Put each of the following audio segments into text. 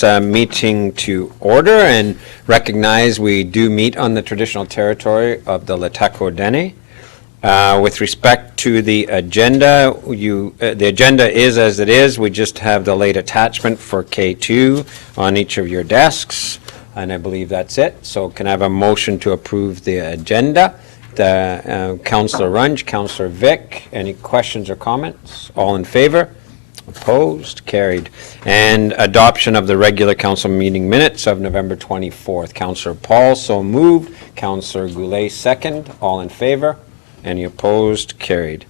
this meeting to order and recognize we do meet on the traditional territory of the LHTAKO DENE. With respect to the agenda, the agenda is as it is. We just have the late attachment for K2 on each of your desks, and I believe that's it. So can I have a motion to approve the agenda? Councillor Runge, Councillor Vic, any questions or comments? All in favor? Opposed? Carried. And adoption of the regular council meeting minutes of November 24th. Councillor Paul, so moved. Councillor Goulet, second. All in favor? Any opposed? Carried.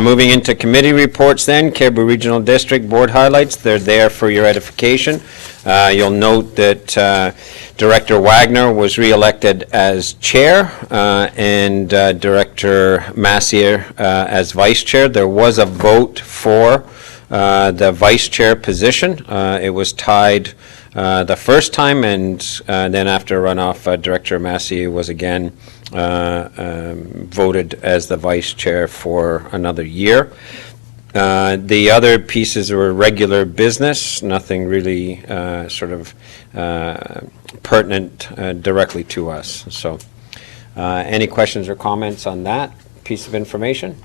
Moving into committee reports then, Cariboo Regional District Board highlights. They're there for your edification. You'll note that Director Wagner was re-elected as chair and Director Massier as vice chair. There was a vote for the vice chair position. It was tied the first time, and then after a runoff, Director Massier was again voted as the vice chair for another year. The other pieces were regular business, nothing really pertinent directly to us. So any questions or comments on that piece of information?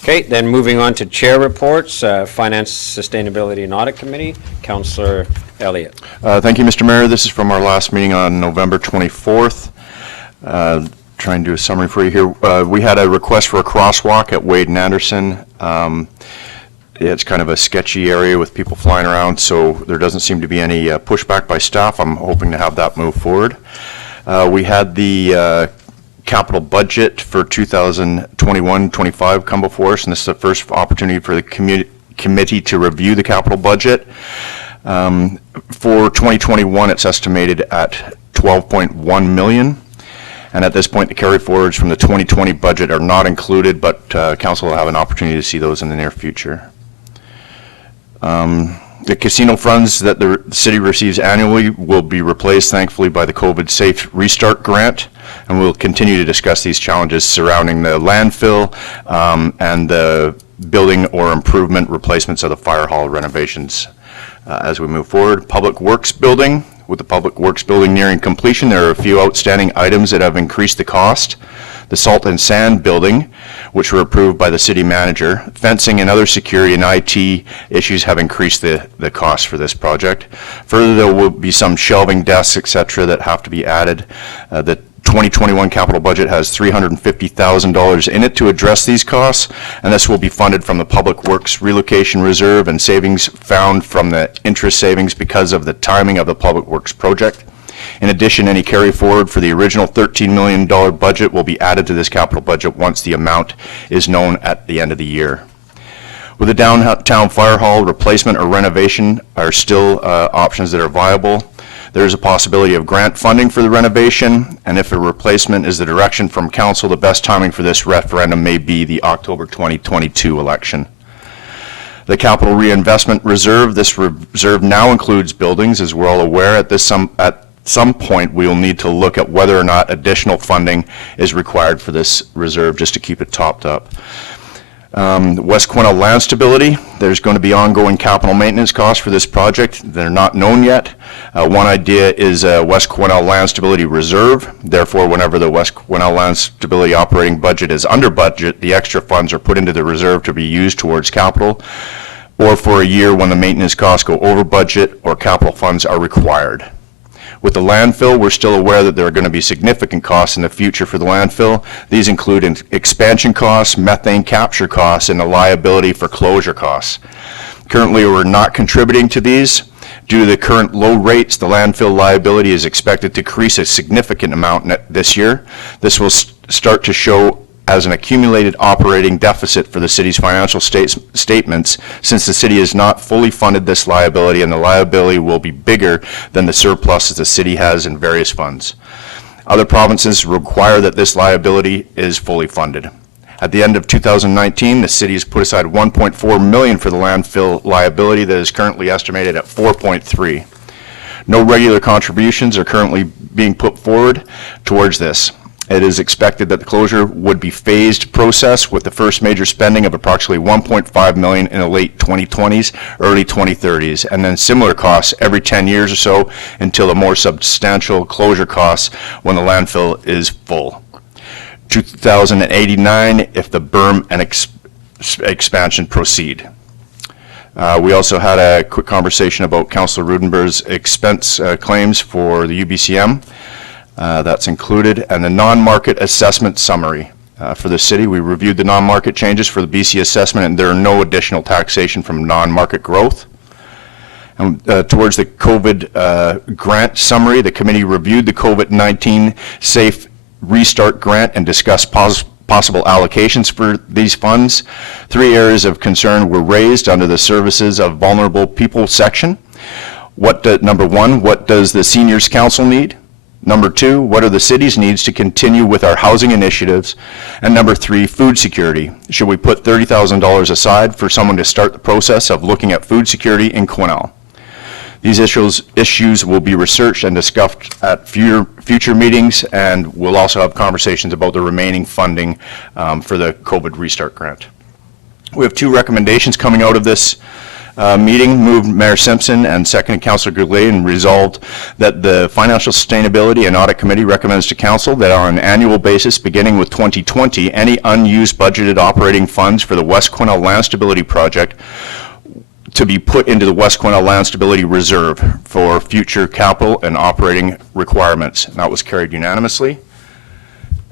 Okay, then moving on to chair reports, Finance, Sustainability and Audit Committee, Councillor Elliott. Thank you, Mr. Mayor. This is from our last meeting on November 24th. Trying to do a summary for you here. We had a request for a crosswalk at Wade and Anderson. It's kind of a sketchy area with people flying around, so there doesn't seem to be any pushback by staff. I'm hoping to have that move forward. We had the capital budget for 2021-25 come before us, and this is the first opportunity for the committee to review the capital budget. For 2021, it's estimated at $12.1 million. And at this point, the carry forwards from the 2020 budget are not included, but council will have an opportunity to see those in the near future. The casino funds that the city receives annually will be replaced, thankfully, by the COVID Safe Restart Grant, and we'll continue to discuss these challenges surrounding the landfill and the building or improvement replacements of the fire hall renovations as we move forward. Public Works Building. With the Public Works Building nearing completion, there are a few outstanding items that have increased the cost. The Salt and Sand Building, which were approved by the city manager. Fencing and other security and IT issues have increased the cost for this project. Further, there will be some shelving, desks, etc. that have to be added. The 2021 capital budget has $350,000 in it to address these costs, and this will be funded from the Public Works Relocation Reserve and savings found from the interest savings because of the timing of the Public Works project. In addition, any carry forward for the original $13 million budget will be added to this capital budget once the amount is known at the end of the year. With the downtown fire hall, replacement or renovation are still options that are viable. There is a possibility of grant funding for the renovation, and if a replacement is the direction from council, the best timing for this referendum may be the October 2022 election. The Capital Reinvestment Reserve, this reserve now includes buildings, as we're all aware. At some point, we will need to look at whether or not additional funding is required for this reserve just to keep it topped up. West Quesnel land stability, there's going to be ongoing capital maintenance costs for this project. They're not known yet. One idea is a West Quesnel land stability reserve. Therefore, whenever the West Quesnel land stability operating budget is under budget, the extra funds are put into the reserve to be used towards capital, or for a year when the maintenance costs go over budget or capital funds are required. With the landfill, we're still aware that there are going to be significant costs in the future for the landfill. These include expansion costs, methane capture costs, and the liability for closure costs. Currently, we're not contributing to these. Due to the current low rates, the landfill liability is expected to increase a significant amount this year. This will start to show as an accumulated operating deficit for the city's financial statements, since the city has not fully funded this liability, and the liability will be bigger than the surpluses the city has in various funds. Other provinces require that this liability is fully funded. At the end of 2019, the city has put aside $1.4 million for the landfill liability that is currently estimated at $4.3. No regular contributions are currently being put forward towards this. It is expected that the closure would be phased process with the first major spending of approximately $1.5 million in the late 2020s, early 2030s, and then similar costs every 10 years or so until the more substantial closure costs when the landfill is full. 2089 if the berm and expansion proceed. We also had a quick conversation about Councillor Rudenberg's expense claims for the UBCM. That's included, and the non-market assessment summary for the city. We reviewed the non-market changes for the BC assessment, and there are no additional taxation from non-market growth. And towards the COVID grant summary, the committee reviewed the COVID-19 Safe Restart Grant and discussed possible allocations for these funds. 3 areas of concern were raised under the Services of Vulnerable People section. Number 1, what does the Seniors Council need? Number 2, what are the city's needs to continue with our housing initiatives? And number 3, food security. Should we put $30,000 aside for someone to start the process of looking at food security in Quesnel? These issues will be researched and discussed at future meetings, and we'll also have conversations about the remaining funding for the COVID Restart Grant. We have 2 recommendations coming out of this meeting. Moved Mayor Simpson and seconded Councillor Goulet, and resolved that the Financial Sustainability and Audit Committee recommends to Council that on an annual basis beginning with 2020, any unused budgeted operating funds for the West Quesnel Land Stability Project to be put into the West Quesnel Land Stability Reserve for future capital and operating requirements. And that was carried unanimously.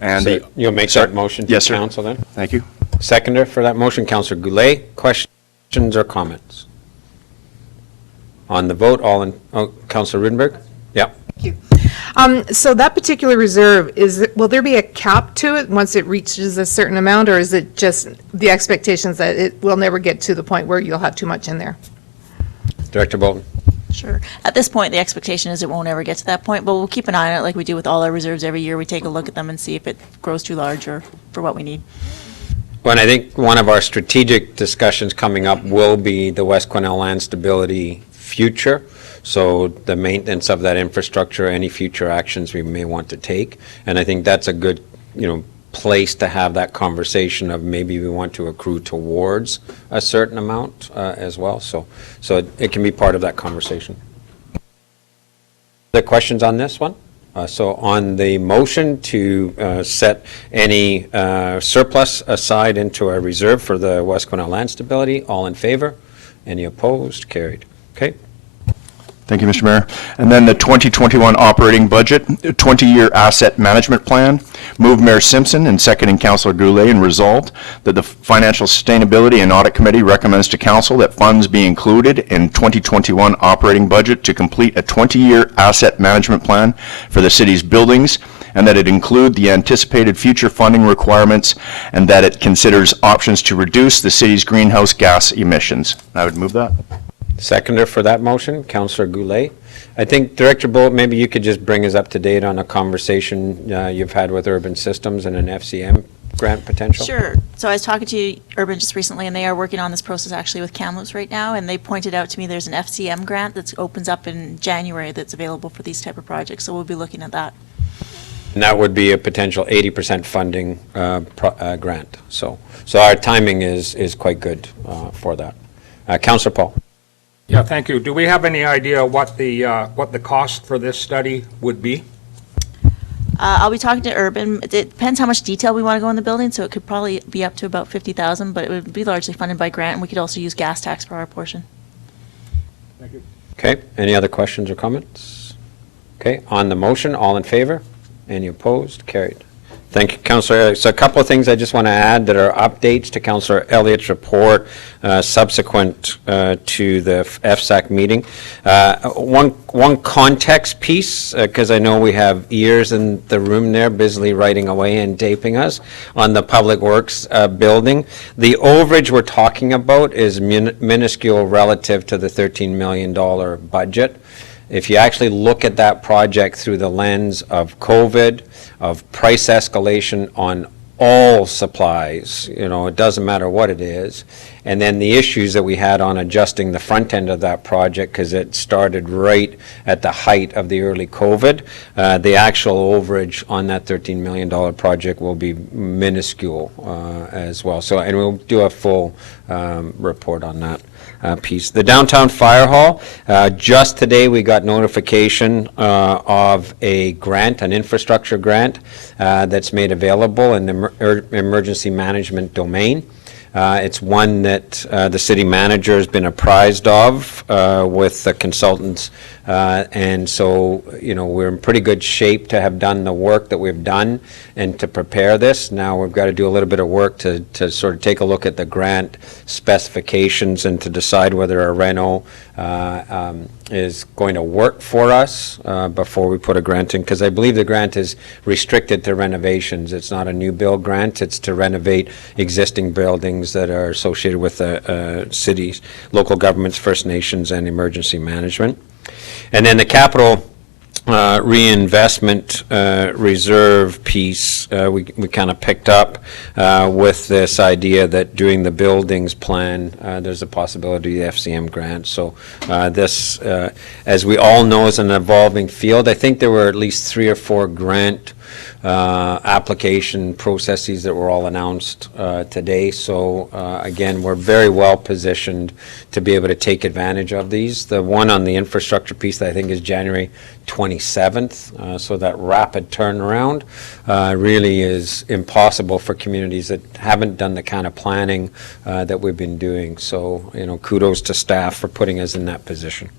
And So you'll make that motion to Yes, sir. council then? Thank you. Seconder for that motion, Councillor Goulet. Questions or comments? On the vote, Councillor Rudenberg? Yeah. Thank you. So that particular reserve, will there be a cap to it once it reaches a certain amount, or is it just the expectations that it will never get to the point where you'll have too much in there? Director Bolton? Sure. At this point, the expectation is it won't ever get to that point, but we'll keep an eye on it like we do with all our reserves every year. We take a look at them and see if it grows too large or for what we need. Well, and I think one of our strategic discussions coming up will be the West Quesnel Land Stability future. So the maintenance of that infrastructure, any future actions we may want to take. And I think that's a good, place to have that conversation of maybe we want to accrue towards a certain amount as well. So it can be part of that conversation. Other questions on this one? So on the motion to set any surplus aside into a reserve for the West Quesnel Land Stability, all in favor? Any opposed? Carried. Okay. Thank you, Mr. Mayor. And then the 2021 operating budget, 20-year asset management plan. Moved Mayor Simpson and seconding Councillor Goulet, and resolved that the Financial Sustainability and Audit Committee recommends to Council that funds be included in 2021 operating budget to complete a 20-year asset management plan for the city's buildings, and that it include the anticipated future funding requirements, and that it considers options to reduce the city's greenhouse gas emissions. I would move that. Seconder for that motion, Councillor Goulet. I think, Director Bolton, maybe you could just bring us up to date on a conversation you've had with Urban Systems and an FCM grant potential. Sure. So I was talking to Urban just recently, and they are working on this process actually with Kamloops right now, and they pointed out to me there's an FCM grant that opens up in January that's available for these type of projects, so we'll be looking at that. And that would be a potential 80% funding grant. So our timing is quite good for that. Councillor Paul. Yeah, thank you. Do we have any idea what the cost for this study would be? I'll be talking to Urban. It depends how much detail we want to go in the building, so it could probably be up to about $50,000, but it would be largely funded by grant, and we could also use gas tax for our portion. Thank you. Okay, any other questions or comments? Okay, on the motion, all in favor? Any opposed? Carried. Thank you, Councillor. So a couple of things I just want to add that are updates to Councillor Elliott's report subsequent to the FSAC meeting. One context piece, because I know we have ears in the room there busily writing away and taping us on the Public Works building. The overage we're talking about is minuscule relative to the $13 million budget. If you actually look at that project through the lens of COVID, of price escalation on all supplies, it doesn't matter what it is. And then the issues that we had on adjusting the front end of that project, because it started right at the height of the early COVID, the actual overage on that $13 million project will be minuscule as well. So, and we'll do a full report on that piece. The downtown fire hall, just today we got notification of a grant, an infrastructure grant that's made available in the emergency management domain. It's one that the city manager has been apprised of with the consultants, and so, we're in pretty good shape to have done the work that we've done and to prepare this. Now we've got to do a little bit of work to sort of take a look at the grant specifications and to decide whether a reno is going to work for us before we put a grant in, because I believe the grant is restricted to renovations. It's not a new build grant. It's to renovate existing buildings that are associated with the cities, local governments, First Nations, and emergency management. And then the capital reinvestment reserve piece, we kind of picked up with this idea that doing the buildings plan, there's a possibility of the FCM grant. So this, as we all know, is an evolving field. I think there were at least 3 or 4 grant application processes that were all announced today. So again, we're very well positioned to be able to take advantage of these. The one on the infrastructure piece that I think is January 27th, so that rapid turnaround really is impossible for communities that haven't done the kind of planning that we've been doing. So, kudos to staff for putting us in that position.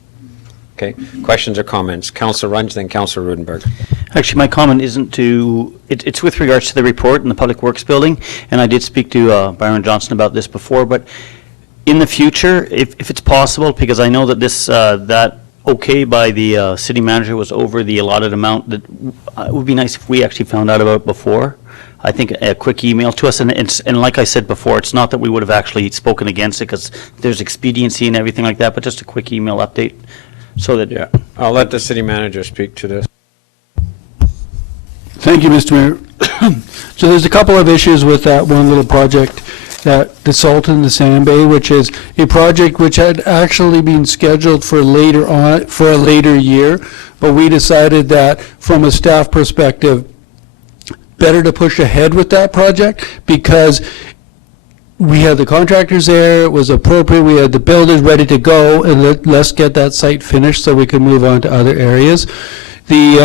Okay, questions or comments? Councillor Runge, then Councillor Rudenberg. Actually, my comment isn't to, it's with regards to the report in the Public Works Building, and I did speak to Byron Johnson about this before, but in the future, if it's possible, because I know that this, that okay by the city manager was over the allotted amount, that it would be nice if we actually found out about it before. I think a quick email to us, and like I said before, it's not that we would have actually spoken against it, because there's expediency and everything like that, but just a quick email update. So that, Yeah, I'll let the city manager speak to this. Thank you, Mr. Mayor. So there's a couple of issues with that one little project, that the Salt in the Sand Bay, which is a project which had actually been scheduled for later on, for a later year, but we decided that from a staff perspective, better to push ahead with that project, because we had the contractors there, it was appropriate, we had the builders ready to go, and let's get that site finished so we can move on to other areas. The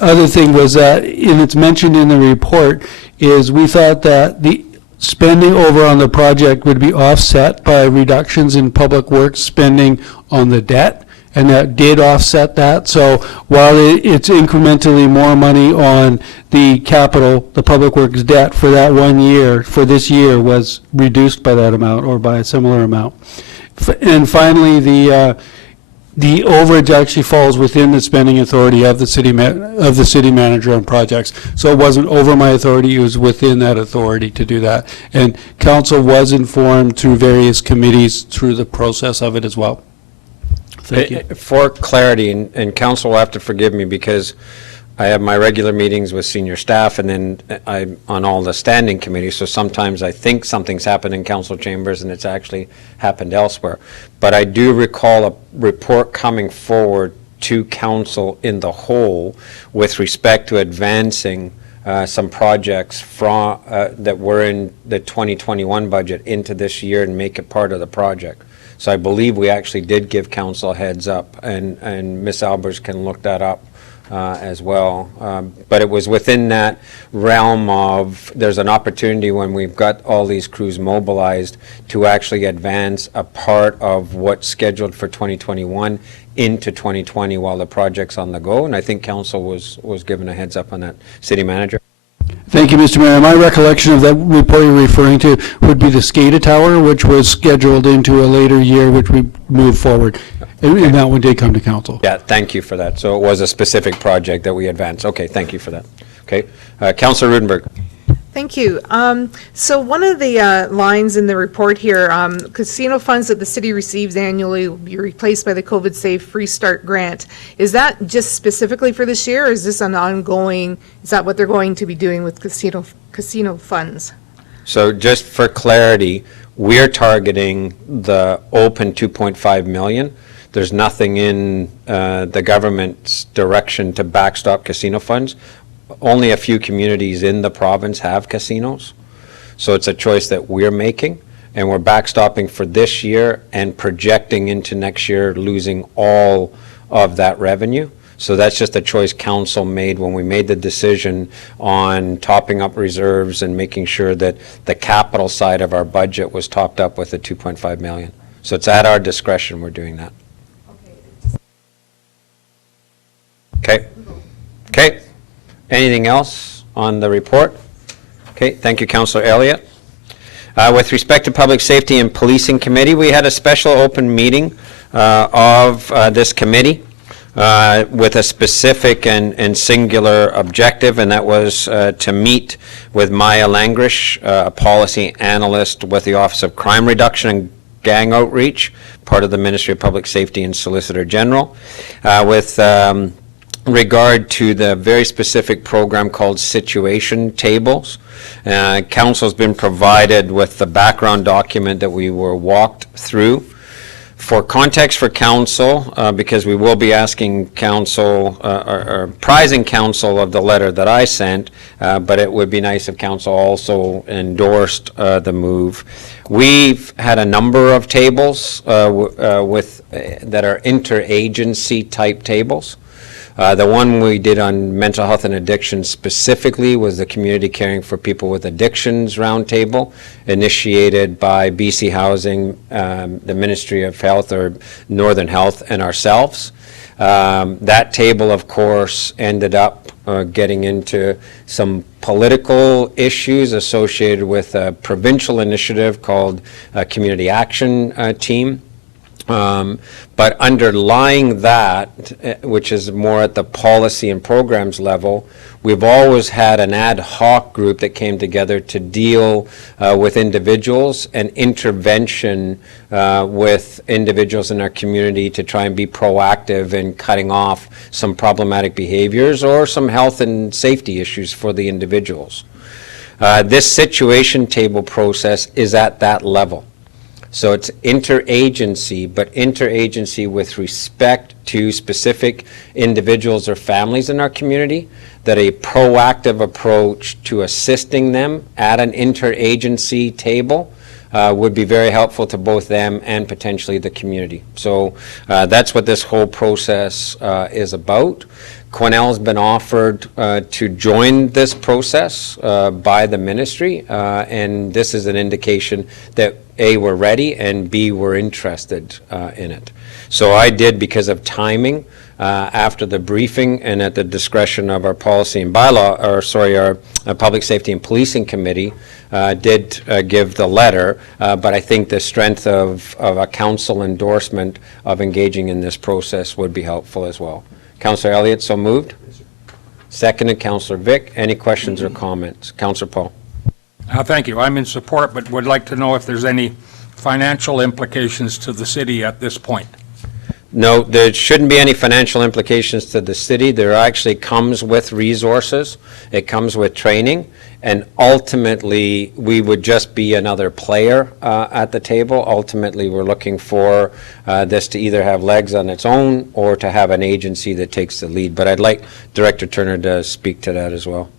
other thing was that, and it's mentioned in the report, is we thought that the spending over on the project would be offset by reductions in public works spending on the debt, and that did offset that. So while it's incrementally more money on the capital, the public works debt for that 1 year, for this year, was reduced by that amount or by a similar amount. And finally, the overage actually falls within the spending authority of the city manager on projects. So it wasn't over my authority, it was within that authority to do that. And council was informed through various committees through the process of it as well. Thank you. For clarity, and council will have to forgive me because I have my regular meetings with senior staff, and then I'm on all the standing committees, so sometimes I think something's happened in council chambers and it's actually happened elsewhere. But I do recall a report coming forward to council in the whole with respect to advancing some projects from that were in the 2021 budget into this year and make it part of the project. So I believe we actually did give council a heads up, and Ms. Albers can look that up as well. But it was within that realm of, there's an opportunity when we've got all these crews mobilized to actually advance a part of what's scheduled for 2021 into 2020 while the project's on the go. And I think council was given a heads up on that. City manager. Thank you, Mr. Mayor. My recollection of that report you're referring to would be the SCADA tower, which was scheduled into a later year, which we moved forward. And that one did come to council. Yeah, thank you for that. So it was a specific project that we advanced. Okay, thank you for that. Okay, Councillor Rudenberg. Thank you. So one of the lines in the report here, casino funds that the city receives annually will be replaced by the COVID Safe Restart Grant. Is that just specifically for this year, or is this an ongoing, is that what they're going to be doing with casino funds? So just for clarity, we're targeting the open 2.5 million. There's nothing in the government's direction to backstop casino funds. Only a few communities in the province have casinos. So it's a choice that we're making, and we're backstopping for this year and projecting into next year losing all of that revenue. So that's just a choice council made when we made the decision on topping up reserves and making sure that the capital side of our budget was topped up with the 2.5 million. So it's at our discretion we're doing that. Okay. Okay. Anything else on the report? Okay, thank you, Councillor Elliott. With respect to Public Safety and Policing Committee, we had a special open meeting of this committee with a specific and singular objective, and that was to meet with Maya Langrish, a policy analyst with the Office of Crime Reduction and Gang Outreach, part of the Ministry of Public Safety and Solicitor General, with regard to the very specific program called Situation Tables. Council's been provided with the background document that we were walked through. For context for council, because we will be asking council, or apprising council of the letter that I sent, but it would be nice if council also endorsed the move. We've had a number of tables that are interagency type tables. The one we did on mental health and addiction specifically was the Community Caring for People with Addictions Roundtable, initiated by BC Housing, the Ministry of Health, or Northern Health, and ourselves. That table, of course, ended up getting into some political issues associated with a provincial initiative called Community Action Team. But underlying that, which is more at the policy and programs level, we've always had an ad hoc group that came together to deal with individuals and intervention with individuals in our community to try and be proactive in cutting off some problematic behaviors or some health and safety issues for the individuals. This situation table process is at that level. So it's interagency, but interagency with respect to specific individuals or families in our community, that a proactive approach to assisting them at an interagency table would be very helpful to both them and potentially the community. So that's what this whole process is about. Quesnel's been offered to join this process by the ministry, and this is an indication that A, we're ready, and B, we're interested in it. So I did, because of timing, after the briefing and at the discretion of our policy and bylaw, or sorry, our Public Safety and Policing Committee, did give the letter, but I think the strength of a council endorsement of engaging in this process would be helpful as well. Councillor Elliott, so moved. Seconded, Councillor Vic. Any questions or comments? Councillor Paul. Thank you. I'm in support, but would like to know if there's any financial implications to the city at this point. No, there shouldn't be any financial implications to the city. There actually comes with resources. It comes with training. And ultimately, we would just be another player at the table. Ultimately, we're looking for this to either have legs on its own or to have an agency that takes the lead. But I'd like Director Turner to speak to that as well.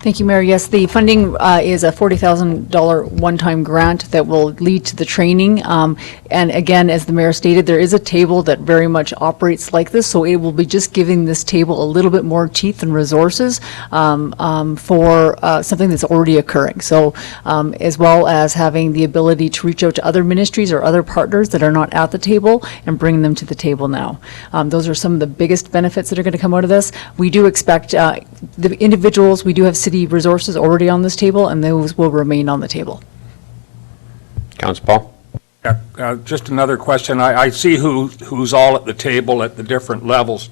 Thank you, Mayor. Yes, the funding is a $40,000 one-time grant that will lead to the training. And again, as the Mayor stated, there is a table that very much operates like this, so it will be just giving this table a little bit more teeth and resources for something that's already occurring. So as well as having the ability to reach out to other ministries or other partners that are not at the table and bring them to the table now. Those are some of the biggest benefits that are going to come out of this. We do expect the individuals, we do have city resources already on this table, and those will remain on the table. Councillor Paul. Just another question. I see who's all at the table at the different levels,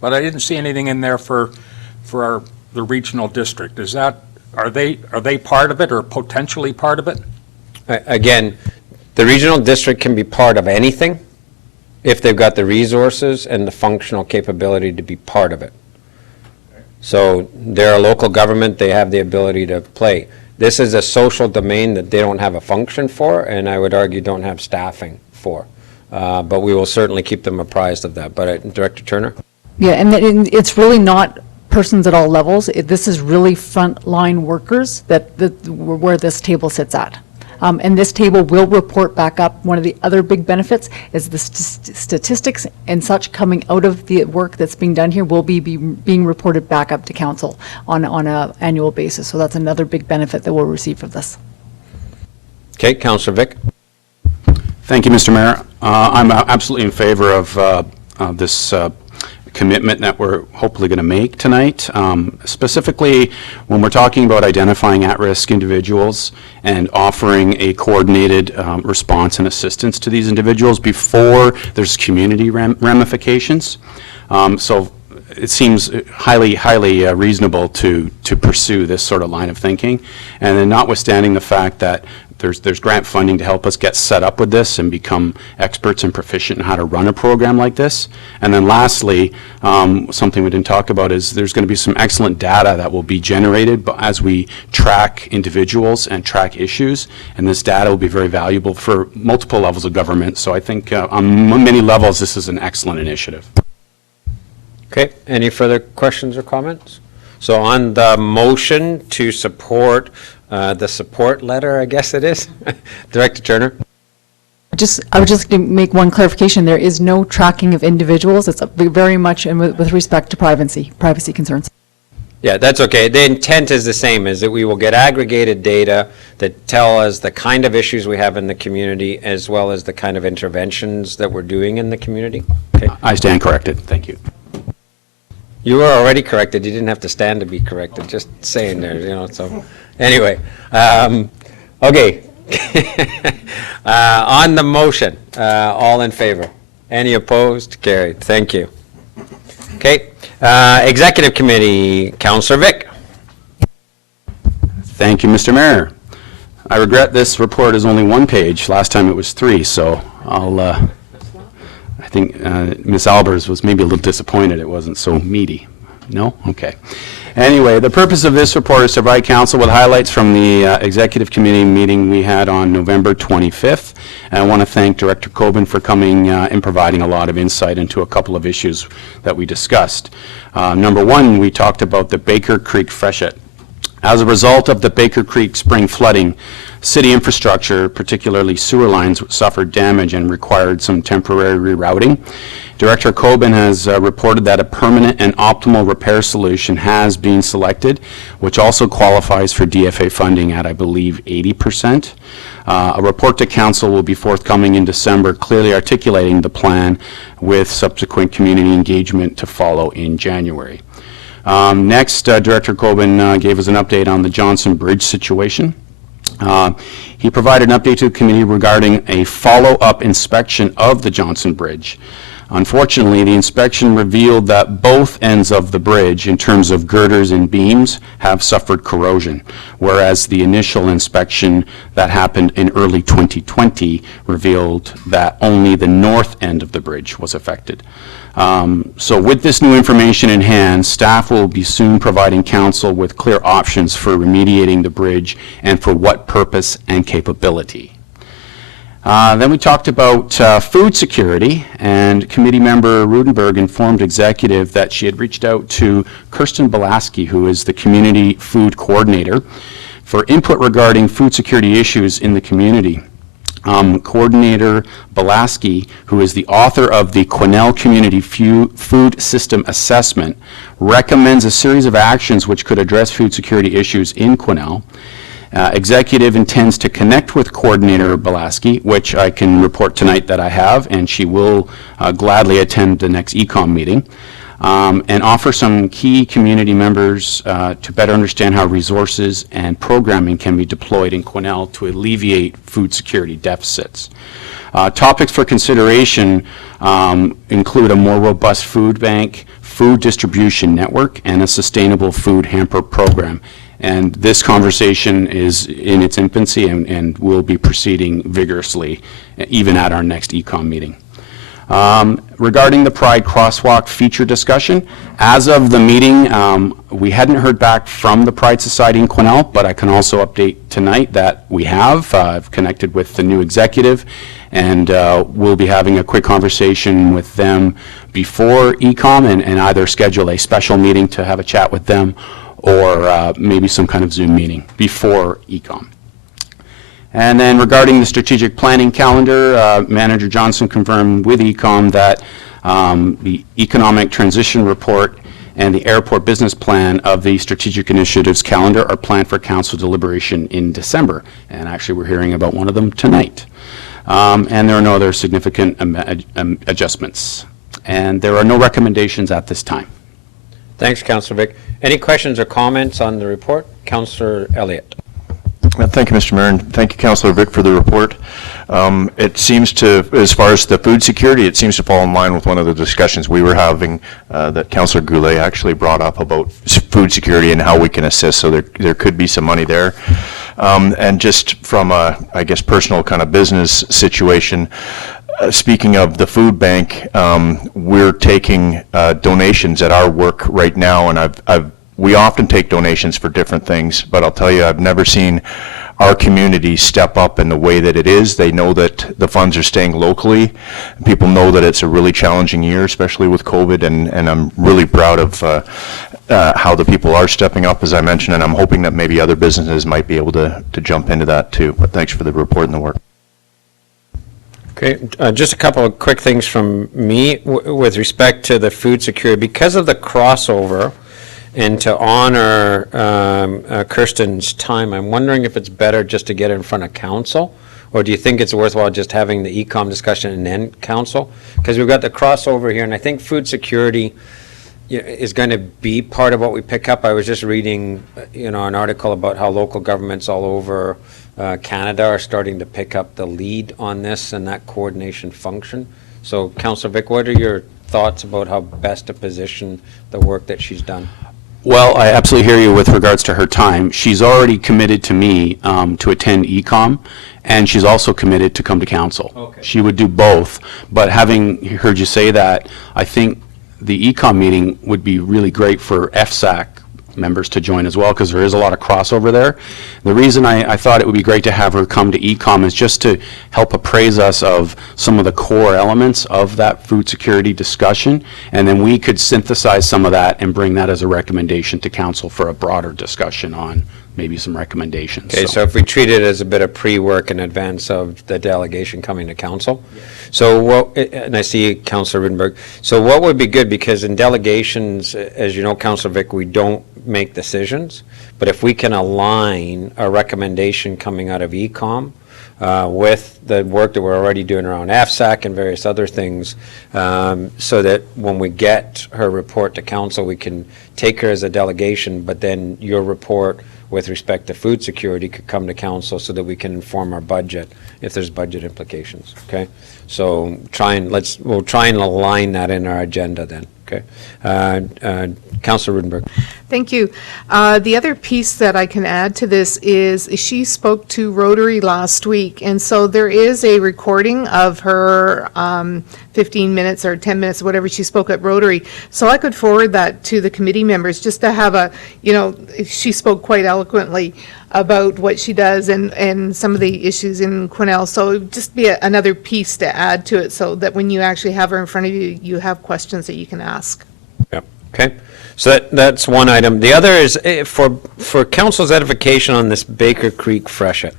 but I didn't see anything in there for the regional district. Is that Are they part of it or potentially part of it? Again, the regional district can be part of anything if they've got the resources and the functional capability to be part of it. So they're a local government, they have the ability to play. This is a social domain that they don't have a function for, and I would argue don't have staffing for. But we will certainly keep them apprised of that. But Director Turner? Yeah, and it's really not persons at all levels. This is really frontline workers where this table sits at. And this table will report back up. One of the other big benefits is the statistics and such coming out of the work that's being done here will be being reported back up to council on an annual basis. So that's another big benefit that we'll receive from this. Okay, Councillor Vic? Thank you, Mr. Mayor. I'm absolutely in favor of this commitment that we're hopefully going to make tonight. Specifically, when we're talking about identifying at-risk individuals and offering a coordinated response and assistance to these individuals before there's community ramifications. So it seems highly reasonable to pursue this sort of line of thinking. And then notwithstanding the fact that there's grant funding to help us get set up with this and become experts and proficient in how to run a program like this. And then lastly, something we didn't talk about is there's going to be some excellent data that will be generated as we track individuals and track issues. And this data will be very valuable for multiple levels of government. So I think on many levels, this is an excellent initiative. Okay, any further questions or comments? So on the motion to support the support letter, I guess it is, Director Turner? I would just make one clarification. There is no tracking of individuals. It's very much with respect to privacy concerns. Yeah, that's okay. The intent is the same, is that we will get aggregated data that tell us the kind of issues we have in the community as well as the kind of interventions that we're doing in the community. Okay. I stand corrected. Thank you. You were already corrected. You didn't have to stand to be corrected. Just saying there, so anyway. Okay. On the motion, all in favor? Any opposed? Carried. Thank you. Okay. Executive Committee, Councillor Vic. Thank you, Mr. Mayor. I regret this report is only one page. Last time it was 3, so I think Ms. Albers was maybe a little disappointed it wasn't so meaty. No? Okay. Anyway, the purpose of this report is to provide council with highlights from the Executive Committee meeting we had on November 25th. And I want to thank Director Coben for coming and providing a lot of insight into a couple of issues that we discussed. Number one, we talked about the Baker Creek freshet. As a result of the Baker Creek spring flooding, city infrastructure, particularly sewer lines, suffered damage and required some temporary rerouting. Director Coben has reported that a permanent and optimal repair solution has been selected, which also qualifies for DFA funding at, I believe, 80%. A report to council will be forthcoming in December, clearly articulating the plan with subsequent community engagement to follow in January. Next, Director Coben gave us an update on the Johnson Bridge situation. He provided an update to the committee regarding a follow-up inspection of the Johnson Bridge. Unfortunately, the inspection revealed that both ends of the bridge, in terms of girders and beams, have suffered corrosion, whereas the initial inspection that happened in early 2020 revealed that only the north end of the bridge was affected. So with this new information in hand, staff will be soon providing council with clear options for remediating the bridge and for what purpose and capability. Then we talked about food security, and committee member Rudenberg informed executive that she had reached out to Kirsten Belaski, who is the community food coordinator, for input regarding food security issues in the community. Coordinator Belaski, who is the author of the Quesnel Community Food System Assessment, recommends a series of actions which could address food security issues in Quesnel. Executive intends to connect with Coordinator Belaski, which I can report tonight that I have, and she will gladly attend the next ECOM meeting, and offer some key community members to better understand how resources and programming can be deployed in Quesnel to alleviate food security deficits. Topics for consideration include a more robust food bank, food distribution network, and a sustainable food hamper program. And this conversation is in its infancy and will be proceeding vigorously, even at our next ECOM meeting. Regarding the Pride Crosswalk feature discussion, as of the meeting, we hadn't heard back from the Pride Society in Quesnel, but I can also update tonight that we have. I've connected with the new executive, and we'll be having a quick conversation with them before ECOM and either schedule a special meeting to have a chat with them or maybe some kind of Zoom meeting before ECOM. And then regarding the strategic planning calendar, Manager Johnson confirmed with ECOM that the economic transition report and the airport business plan of the strategic initiatives calendar are planned for council deliberation in December. And actually, we're hearing about one of them tonight. And there are no other significant adjustments. And there are no recommendations at this time. Thanks, Councillor Vic. Any questions or comments on the report? Councillor Elliott. Thank you, Mr. Mayor, and thank you, Councillor Vic, for the report. It seems to, as far as the food security, it seems to fall in line with one of the discussions we were having that Councillor Goulet actually brought up about food security and how we can assist, so there could be some money there. And just from a, I guess, personal kind of business situation, speaking of the food bank, we're taking donations at our work right now, and we often take donations for different things, but I'll tell you, I've never seen our community step up in the way that it is. They know that the funds are staying locally. People know that it's a really challenging year, especially with COVID, and I'm really proud of how the people are stepping up, as I mentioned, and I'm hoping that maybe other businesses might be able to jump into that too. But thanks for the report and the work. Okay, just a couple of quick things from me with respect to the food security. Because of the crossover, and to honor Kirsten's time, I'm wondering if it's better just to get in front of council, or do you think it's worthwhile just having the ECOM discussion and then council? Because we've got the crossover here, and I think food security is going to be part of what we pick up. I was just reading, an article about how local governments all over Canada are starting to pick up the lead on this and that coordination function. So, Councillor Vic, what are your thoughts about how best to position the work that she's done? Well, I absolutely hear you with regards to her time. She's already committed to me to attend ECOM, and she's also committed to come to council. Okay. She would do both, but having heard you say that, I think the ECOM meeting would be really great for FSAC members to join as well, because there is a lot of crossover there. The reason I thought it would be great to have her come to ECOM is just to help appraise us of some of the core elements of that food security discussion, and then we could synthesize some of that and bring that as a recommendation to council for a broader discussion on maybe some recommendations. Okay, so if we treat it as a bit of pre-work in advance of the delegation coming to council. So and I see Councillor Rudenberg. So what would be good, because in delegations, as you know, Councillor Vic, we don't make decisions, but if we can align a recommendation coming out of ECOM with the work that we're already doing around AFSAC and various other things, so that when we get her report to council, we can take her as a delegation, but then your report with respect to food security could come to council so that we can inform our budget if there's budget implications, okay? So we'll try and align that in our agenda then, okay? Councillor Rudenberg. Thank you. The other piece that I can add to this is she spoke to Rotary last week, and so there is a recording of her 15 minutes or 10 minutes, whatever she spoke at Rotary. So I could forward that to the committee members just to have she spoke quite eloquently about what she does and some of the issues in Quesnel. So it would just be another piece to add to it so that when you actually have her in front of you, you have questions that you can ask. Yep. Okay. So that's one item. The other is for council's edification on this Baker Creek freshet.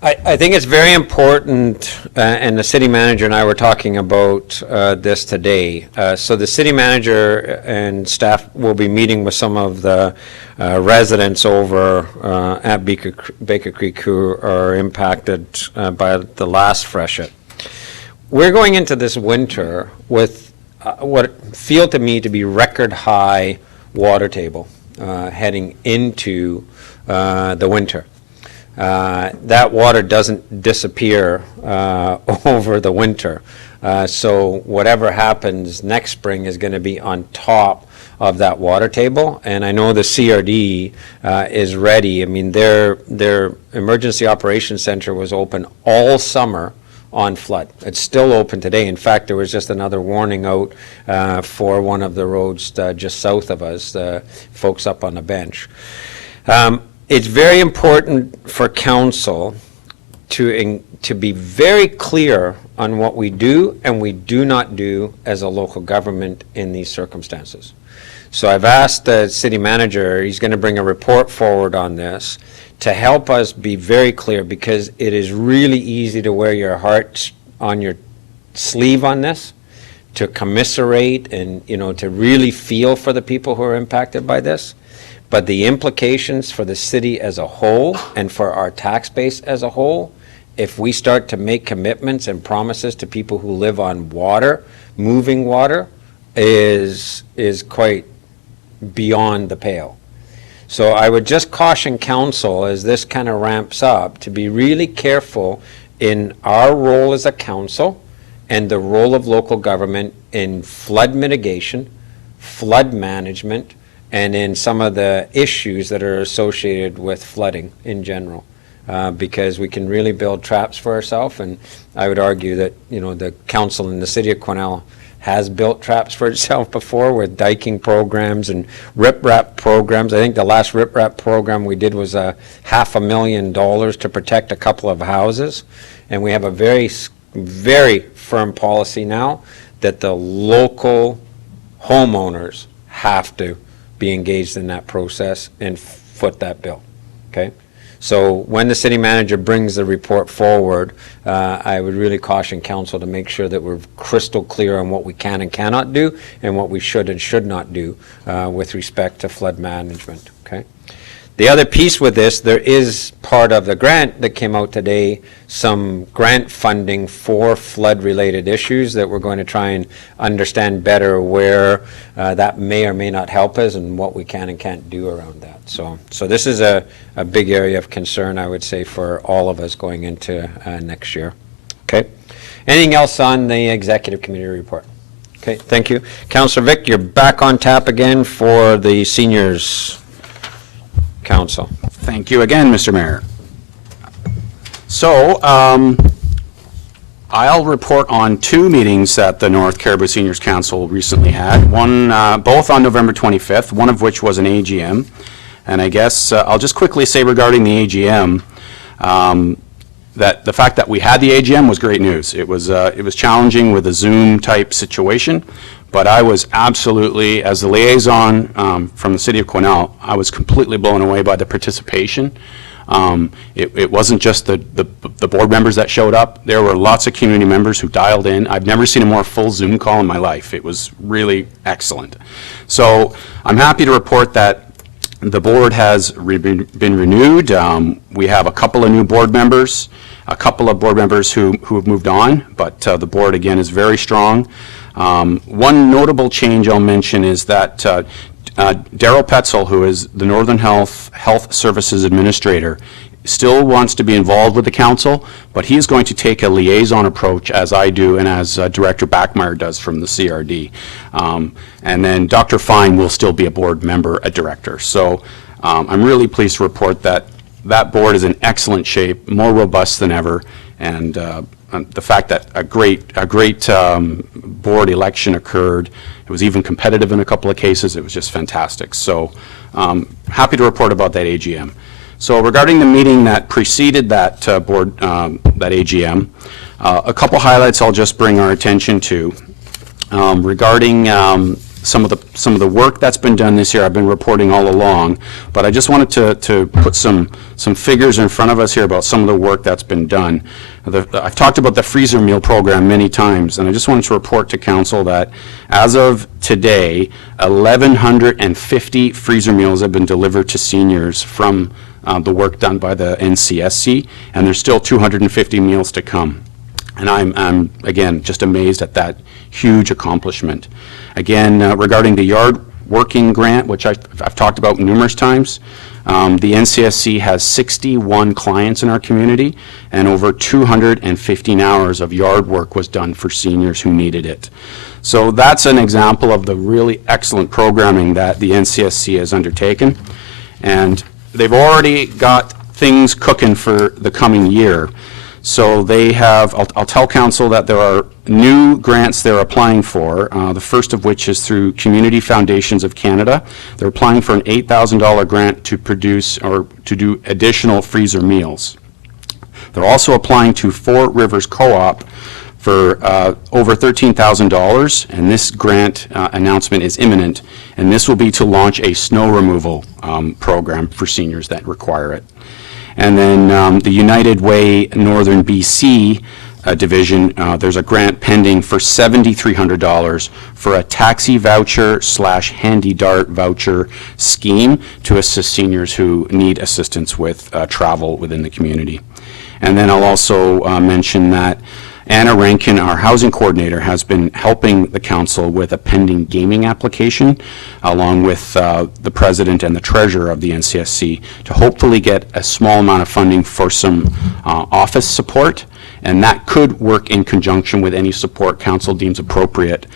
I think it's very important, and the city manager and I were talking about this today. So the city manager and staff will be meeting with some of the residents over at Baker Creek who are impacted by the last freshet. We're going into this winter with what feel to me to be record high water table heading into the winter. That water doesn't disappear over the winter. So whatever happens next spring is going to be on top of that water table. And I know the CRD is ready. I mean, their Emergency Operations Center was open all summer on flood. It's still open today. In fact, there was just another warning out for one of the roads just south of us, folks up on the bench. It's very important for council to be very clear on what we do and we do not do as a local government in these circumstances. So I've asked the city manager, he's going to bring a report forward on this to help us be very clear, because it is really easy to wear your heart on your sleeve on this, to commiserate and, to really feel for the people who are impacted by this. But the implications for the city as a whole and for our tax base as a whole, if we start to make commitments and promises to people who live on water, moving water, is quite beyond the pale. So I would just caution council as this kind of ramps up to be really careful in our role as a council and the role of local government in flood mitigation, flood management, and in some of the issues that are associated with flooding in general. Because we can really build traps for ourselves, and I would argue that, the council in the city of Quesnel has built traps for itself before with diking programs and riprap programs. I think the last riprap program we did was $500,000 to protect a couple of houses. And we have a very, very firm policy now that the local homeowners have to be engaged in that process and foot that bill, okay? So when the city manager brings the report forward, I would really caution council to make sure that we're crystal clear on what we can and cannot do and what we should and should not do with respect to flood management, okay? The other piece with this, there is part of the grant that came out today, some grant funding for flood-related issues that we're going to try and understand better where that may or may not help us and what we can and can't do around that. So this is a big area of concern, I would say, for all of us going into next year. Okay. Anything else on the Executive Committee report? Okay, thank you. Councillor Vic, you're back on tap again for the Seniors Council. Thank you again, Mr. Mayor. So, I'll report on two meetings that the North Cariboo Seniors Council recently had. One, both on November 25th, one of which was an AGM. And I guess I'll just quickly say regarding the AGM, that the fact that we had the AGM was great news. It was challenging with a Zoom type situation, but I was absolutely, as the liaison from the City of Quesnel, I was completely blown away by the participation. It wasn't just the board members that showed up. There were lots of community members who dialed in. I've never seen a more full Zoom call in my life. It was really excellent. So I'm happy to report that the board has been renewed. We have a couple of new board members, a couple of board members who have moved on, but the board again is very strong. One notable change I'll mention is that Daryl Petzel, who is the Northern Health Services Administrator, still wants to be involved with the council, but he is going to take a liaison approach, as I do and as Director Backmeyer does from the CRD. And then Dr. Fine will still be a board member, a director. So I'm really pleased to report that that board is in excellent shape, more robust than ever, and the fact that a great board election occurred. It was even competitive in a couple of cases. It was just fantastic. So happy to report about that AGM. So regarding the meeting that preceded that that AGM, a couple highlights I'll just bring our attention to. Regarding some of the work that's been done this year, I've been reporting all along, but I just wanted to put some figures in front of us here about some of the work that's been done. I've talked about the freezer meal program many times, and I just wanted to report to council that as of today, 1,150 freezer meals have been delivered to seniors from the work done by the NCSC, and there's still 250 meals to come. And I'm again, just amazed at that huge accomplishment. Again, regarding the yard working grant, which I've talked about numerous times. The NCSC has 61 clients in our community, and over 215 hours of yard work was done for seniors who needed it. So that's an example of the really excellent programming that the NCSC has undertaken. And they've already got things cooking for the coming year. So they have, I'll tell council that there are new grants they're applying for, the first of which is through Community Foundations of Canada. They're applying for an $8,000 grant to produce or to do additional freezer meals. They're also applying to Four Rivers Co-op for over $13,000, and this grant announcement is imminent, and this will be to launch a snow removal program for seniors that require it. And then the United Way Northern BC division, there's a grant pending for $7,300 for a taxi voucher / handy dart voucher scheme to assist seniors who need assistance with travel within the community. And then I'll also mention that Anna Rankin, our housing coordinator, has been helping the council with a pending gaming application, along with the president and the treasurer of the NCSC, to hopefully get a small amount of funding for some office support, and that could work in conjunction with any support council deems appropriate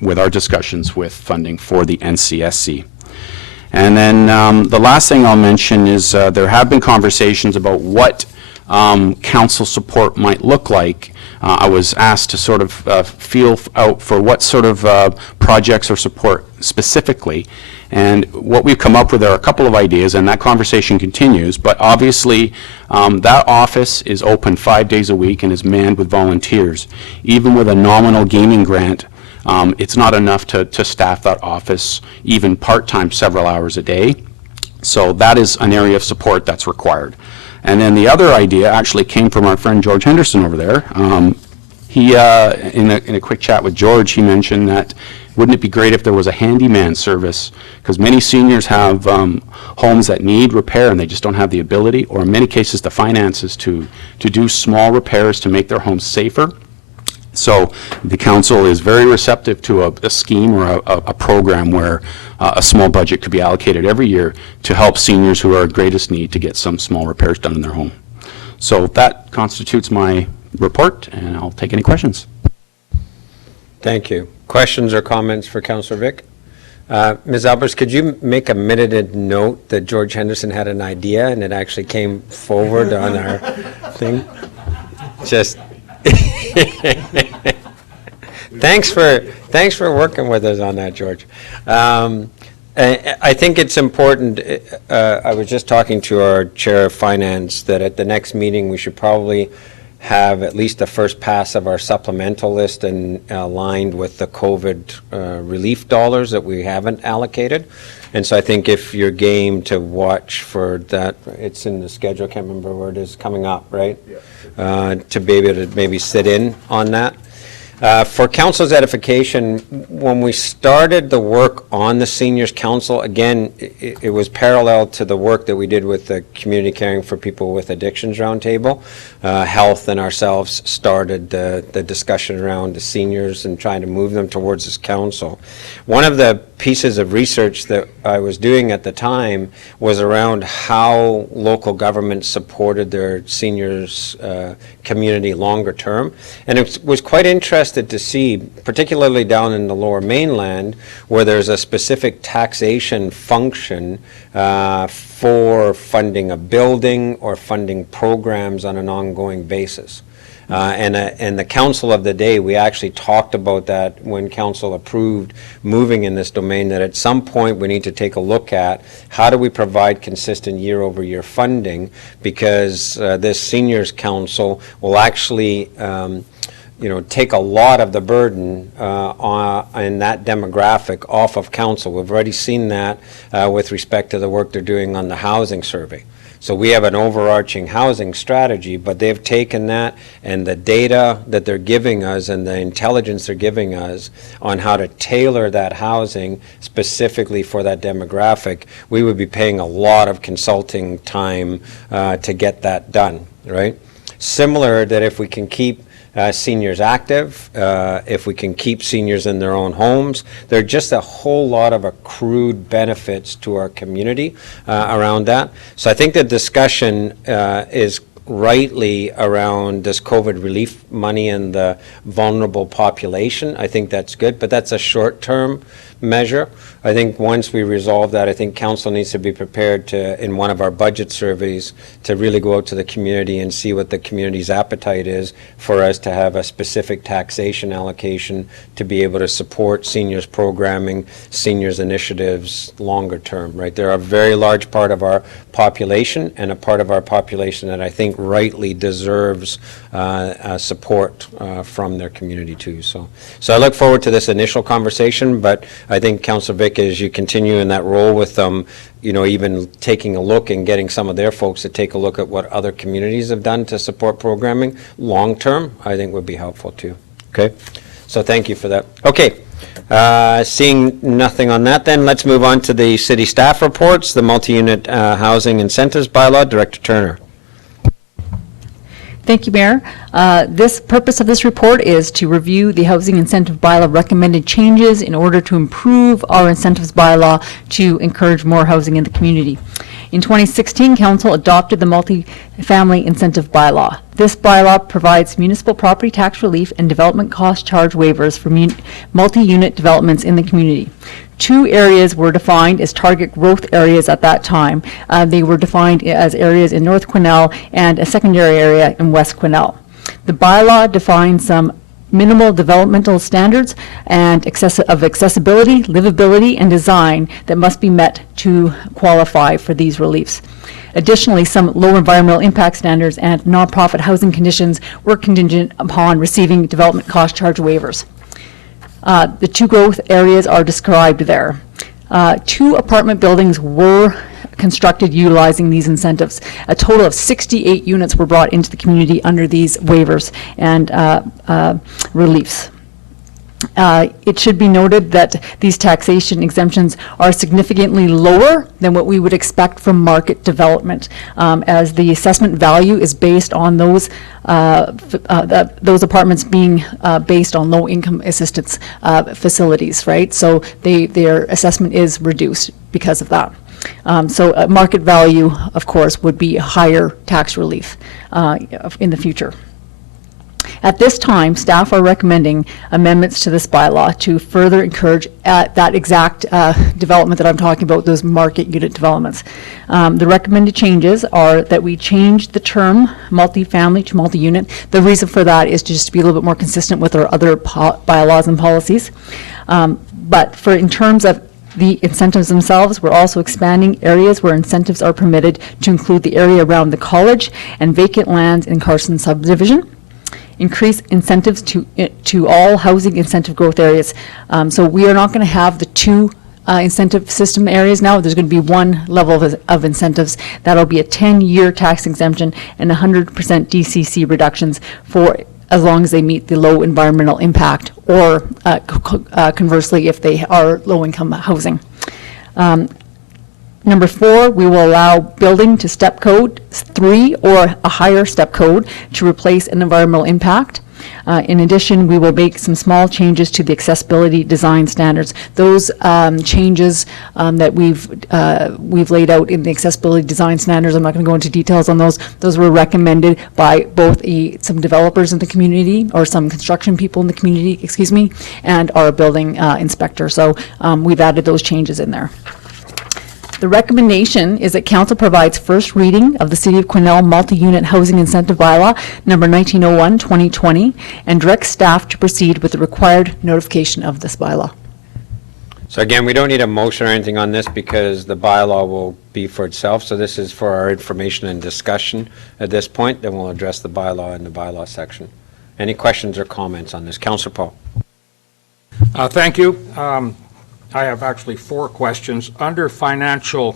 with our discussions with funding for the NCSC. And then the last thing I'll mention is there have been conversations about what council support might look like. I was asked to sort of feel out for what sort of projects or support specifically, and what we've come up with are a couple of ideas, and that conversation continues, but obviously that office is open 5 days a week and is manned with volunteers. Even with a nominal gaming grant, it's not enough to staff that office even part-time several hours a day, so that is an area of support that's required. And then the other idea actually came from our friend George Henderson over there. He, in a quick chat with George, he mentioned that wouldn't it be great if there was a handyman service? Because many seniors have homes that need repair and they just don't have the ability, or in many cases the finances to do small repairs to make their homes safer. So the council is very receptive to a scheme or a program where a small budget could be allocated every year to help seniors who are in greatest need to get some small repairs done in their home. So that constitutes my report, and I'll take any questions. Thank you. Questions or comments for Councillor Vic? Ms. Albers, could you make a minuted note that George Henderson had an idea and it actually came forward on our thing? Just... Thanks for working with us on that, George. I think it's important, I was just talking to our Chair of Finance, that at the next meeting we should probably have at least the first pass of our supplemental list and aligned with the COVID relief dollars that we haven't allocated. And so I think if you're game to watch for that, it's in the schedule, I can't remember where it is, coming up, right? Yeah. To be able to maybe sit in on that. For council's edification, when we started the work on the Seniors Council, again, it was parallel to the work that we did with the Community Caring for People with Addictions Roundtable. Health and ourselves started the discussion around the seniors and trying to move them towards this council. One of the pieces of research that I was doing at the time was around how local governments supported their seniors community longer term. And it was quite interested to see, particularly down in the Lower Mainland, where there's a specific taxation function for funding a building or funding programs on an ongoing basis. And the council of the day, we actually talked about that when council approved moving in this domain, that at some point we need to take a look at how do we provide consistent year-over-year funding, because this seniors council will actually take a lot of the burden in that demographic off of council. We've already seen that with respect to the work they're doing on the housing survey. So we have an overarching housing strategy, but they've taken that and the data that they're giving us and the intelligence they're giving us on how to tailor that housing specifically for that demographic. We would be paying a lot of consulting time to get that done, right? Similar that if we can keep seniors active, if we can keep seniors in their own homes. There are just a whole lot of accrued benefits to our community around that. So I think the discussion is rightly around this COVID relief money and the vulnerable population. I think that's good, but that's a short-term measure. I think once we resolve that, I think council needs to be prepared to, in one of our budget surveys, to really go out to the community and see what the community's appetite is for us to have a specific taxation allocation to be able to support seniors programming, seniors initiatives longer term, right? They're a very large part of our population, and a part of our population that I think rightly deserves support from their community too. So I look forward to this initial conversation, but I think Councillor Vic, as you continue in that role with them, even taking a look and getting some of their folks to take a look at what other communities have done to support programming long-term, I think would be helpful too. Okay? So thank you for that. Okay. Seeing nothing on that, then let's move on to the city staff reports, the multi-unit housing incentives bylaw. Director Turner. Thank you, Mayor. This purpose of this report is to review the housing incentive bylaw recommended changes in order to improve our incentives bylaw to encourage more housing in the community. In 2016, Council adopted the multi-family incentive bylaw. This bylaw provides municipal property tax relief and development cost charge waivers for multi-unit developments in the community. 2 areas were defined as target growth areas at that time. They were defined as areas in North Quesnel and a secondary area in West Quesnel. The bylaw defines some minimal developmental standards and of accessibility, livability, and design that must be met to qualify for these reliefs. Additionally, some low environmental impact standards and nonprofit housing conditions were contingent upon receiving development cost charge waivers. The 2 growth areas are described there. 2 apartment buildings were constructed utilizing these incentives. A total of 68 units were brought into the community under these waivers and reliefs. It should be noted that these taxation exemptions are significantly lower than what we would expect from market development, as the assessment value is based on those apartments being based on low-income assistance facilities, right? So their assessment is reduced because of that. So market value, of course, would be higher tax relief in the future. At this time, staff are recommending amendments to this bylaw to further encourage that exact development that I'm talking about, those market unit developments. The recommended changes are that we change the term multifamily to multi-unit. The reason for that is to just be a little bit more consistent with our other bylaws and policies. But in terms of the incentives themselves, we're also expanding areas where incentives are permitted to include the area around the college and vacant lands in Carson subdivision. Increase incentives to all housing incentive growth areas. So we are not going to have the 2 incentive system areas now. There's going to be 1 level of incentives. That'll be a 10-year tax exemption and 100% DCC reductions for as long as they meet the low environmental impact, or conversely, if they are low-income housing. Number 4, we will allow building to step code 3 or a higher step code to replace an environmental impact. In addition, we will make some small changes to the accessibility design standards. Those changes that we've laid out in the accessibility design standards, I'm not going to go into details on those. Those were recommended by both some developers in the community, or some construction people in the community, and our building inspector. So we've added those changes in there. The recommendation is that council provides first reading of the City of Quesnel Multi-Unit Housing Incentive Bylaw, number 1901-2020, and directs staff to proceed with the required notification of this bylaw. So again, we don't need a motion or anything on this because the bylaw will be for itself. So this is for our information and discussion at this point. Then we'll address the bylaw in the bylaw section. Any questions or comments on this? Councillor Paul. Thank you. I have actually 4 questions. Under financial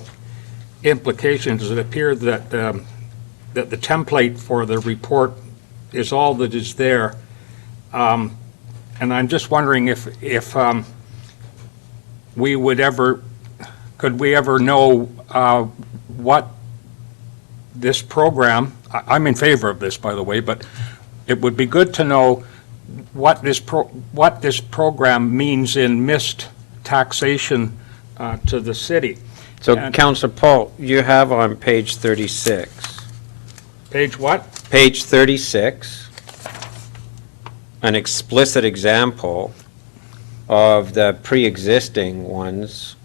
implications, it appeared that the template for the report is all that is there. And I'm just wondering if could we ever know what this program, I'm in favor of this, by the way, but it would be good to know what this program means in missed taxation to the city. So, And- Councillor Paul, you have on page 36. Page what? Page 36, an explicit example of the pre-existing ones.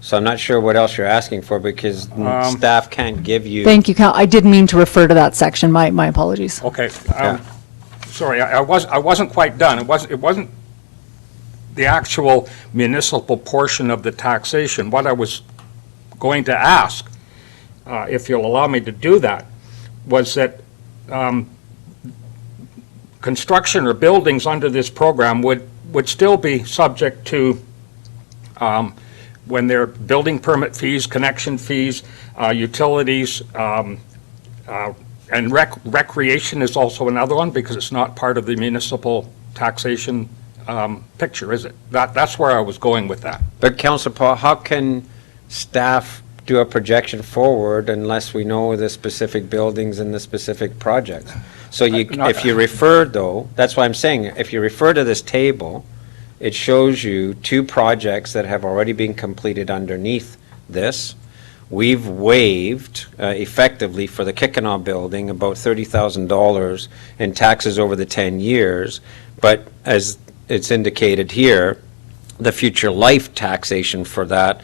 So I'm not sure what else you're asking for because staff can't give you. Thank you, I didn't mean to refer to that section, my apologies. Okay. Yeah. Sorry, I wasn't quite done. It wasn't the actual municipal portion of the taxation. What I was going to ask, if you'll allow me to do that, was that construction or buildings under this program would still be subject to, when they're building permit fees, connection fees, utilities, and recreation is also another one because it's not part of the municipal taxation picture, is it? That's where I was going with that. But Councillor Paul, how can staff do a projection forward unless we know the specific buildings and the specific projects? So if you refer though, that's why I'm saying, if you refer to this table, it shows you 2 projects that have already been completed underneath this. We've waived effectively for the Kickinall building about $30,000 in taxes over the 10 years, but as it's indicated here, the future life taxation for that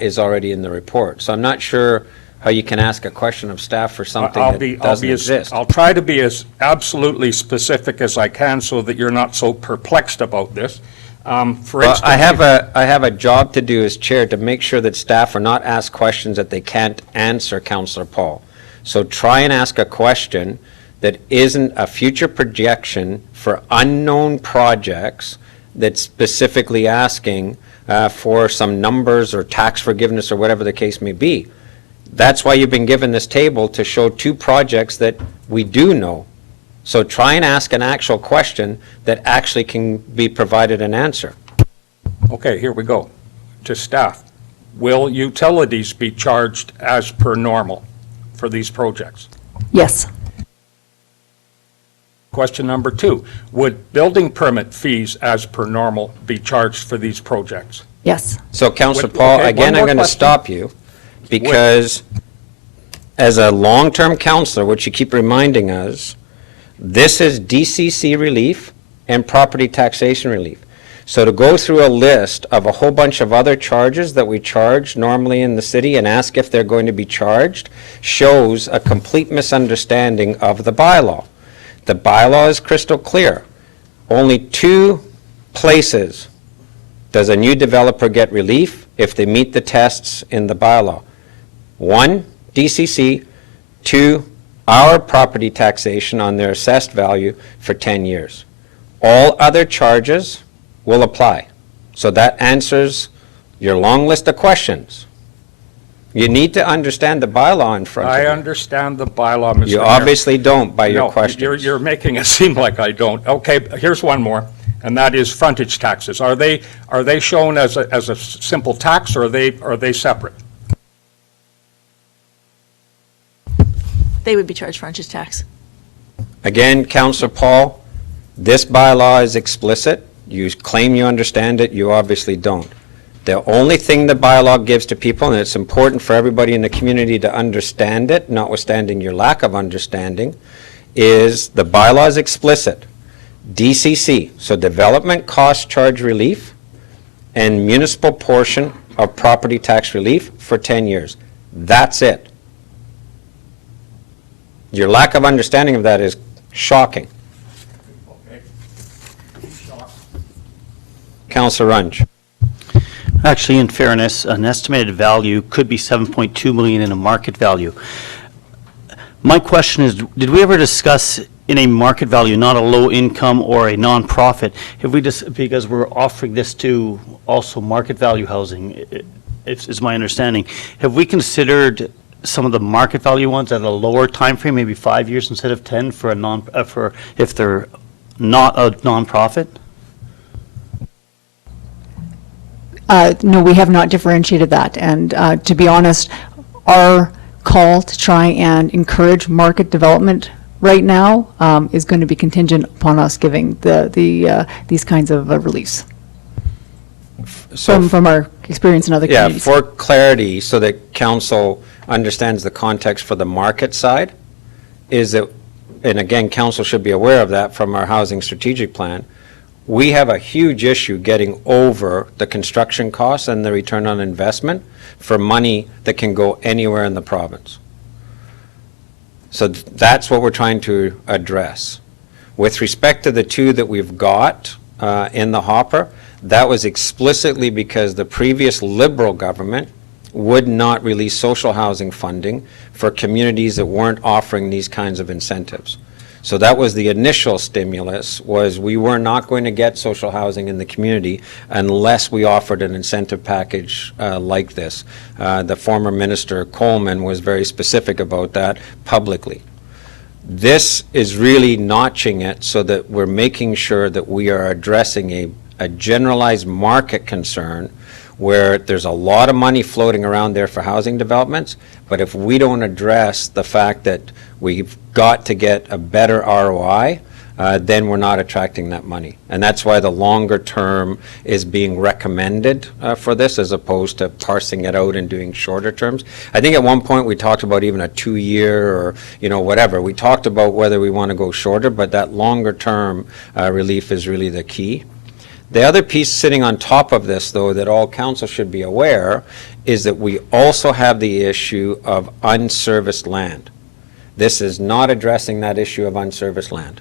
is already in the report. So I'm not sure how you can ask a question of staff for something that doesn't exist. I'll try to be as absolutely specific as I can so that you're not so perplexed about this. For Well, instance, I have a job to do as chair to make sure that staff are not asked questions that they can't answer, Councillor Paul. So try and ask a question that isn't a future projection for unknown projects that's specifically asking for some numbers or tax forgiveness or whatever the case may be. That's why you've been given this table to show 2 projects that we do know. So try and ask an actual question that actually can be provided an answer. Okay, here we go. To staff, will utilities be charged as per normal for these projects? Yes. Question number 2, would building permit fees as per normal be charged for these projects? Yes. So Councillor Wait, Paul, okay, again, one I'm more going to question. stop you because as a long-term councillor, which you keep reminding us, this is DCC relief and property taxation relief. So to go through a list of a whole bunch of other charges that we charge normally in the city and ask if they're going to be charged shows a complete misunderstanding of the bylaw. The bylaw is crystal clear. Only 2 places does a new developer get relief if they meet the tests in the bylaw. 1, DCC, 2, our property taxation on their assessed value for 10 years. All other charges will apply. So that answers your long list of questions. You need to understand the bylaw in front of I you. understand the bylaw, Mr. Mayor. You obviously don't by your No, questions. you're making it seem like I don't. Okay, here's one more, and that is frontage taxes. Are they shown as a simple tax, or are they separate? They would be charged frontage tax. Again, Councillor Paul, this bylaw is explicit. You claim you understand it, you obviously don't. The only thing the bylaw gives to people, and it's important for everybody in the community to understand it, notwithstanding your lack of understanding, is the bylaw is explicit. DCC, so development cost charge relief, and municipal portion of property tax relief for 10 years. That's it. Your lack of understanding of that is shocking. Councillor Runge. Actually, in fairness, an estimated value could be 7.2 million in a market value. My question is, did we ever discuss in a market value, not a low income or a nonprofit, have we just, because we're offering this to also market value housing, is my understanding, have we considered some of the market value ones at a lower time frame, maybe 5 years instead of 10 for a for if they're not a nonprofit? No, we have not differentiated that. And to be honest, our call to try and encourage market development right now is going to be contingent upon us giving these kinds of reliefs from our experience in other Yeah, communities. for clarity, so that council understands the context for the market side, is that, and again, council should be aware of that from our housing strategic plan, we have a huge issue getting over the construction costs and the return on investment for money that can go anywhere in the province. So that's what we're trying to address. With respect to the two that we've got in the hopper, that was explicitly because the previous Liberal government would not release social housing funding for communities that weren't offering these kinds of incentives. So that was the initial stimulus, was we were not going to get social housing in the community unless we offered an incentive package like this. The former Minister Coleman was very specific about that publicly. This is really notching it so that we're making sure that we are addressing a generalized market concern where there's a lot of money floating around there for housing developments, but if we don't address the fact that we've got to get a better ROI, then we're not attracting that money. And that's why the longer term is being recommended for this, as opposed to parsing it out and doing shorter terms. I think at one point we talked about even a 2-year or, whatever. We talked about whether we want to go shorter, but that longer term relief is really the key. The other piece sitting on top of this, though, that all council should be aware, is that we also have the issue of unserviced land. This is not addressing that issue of unserviced land.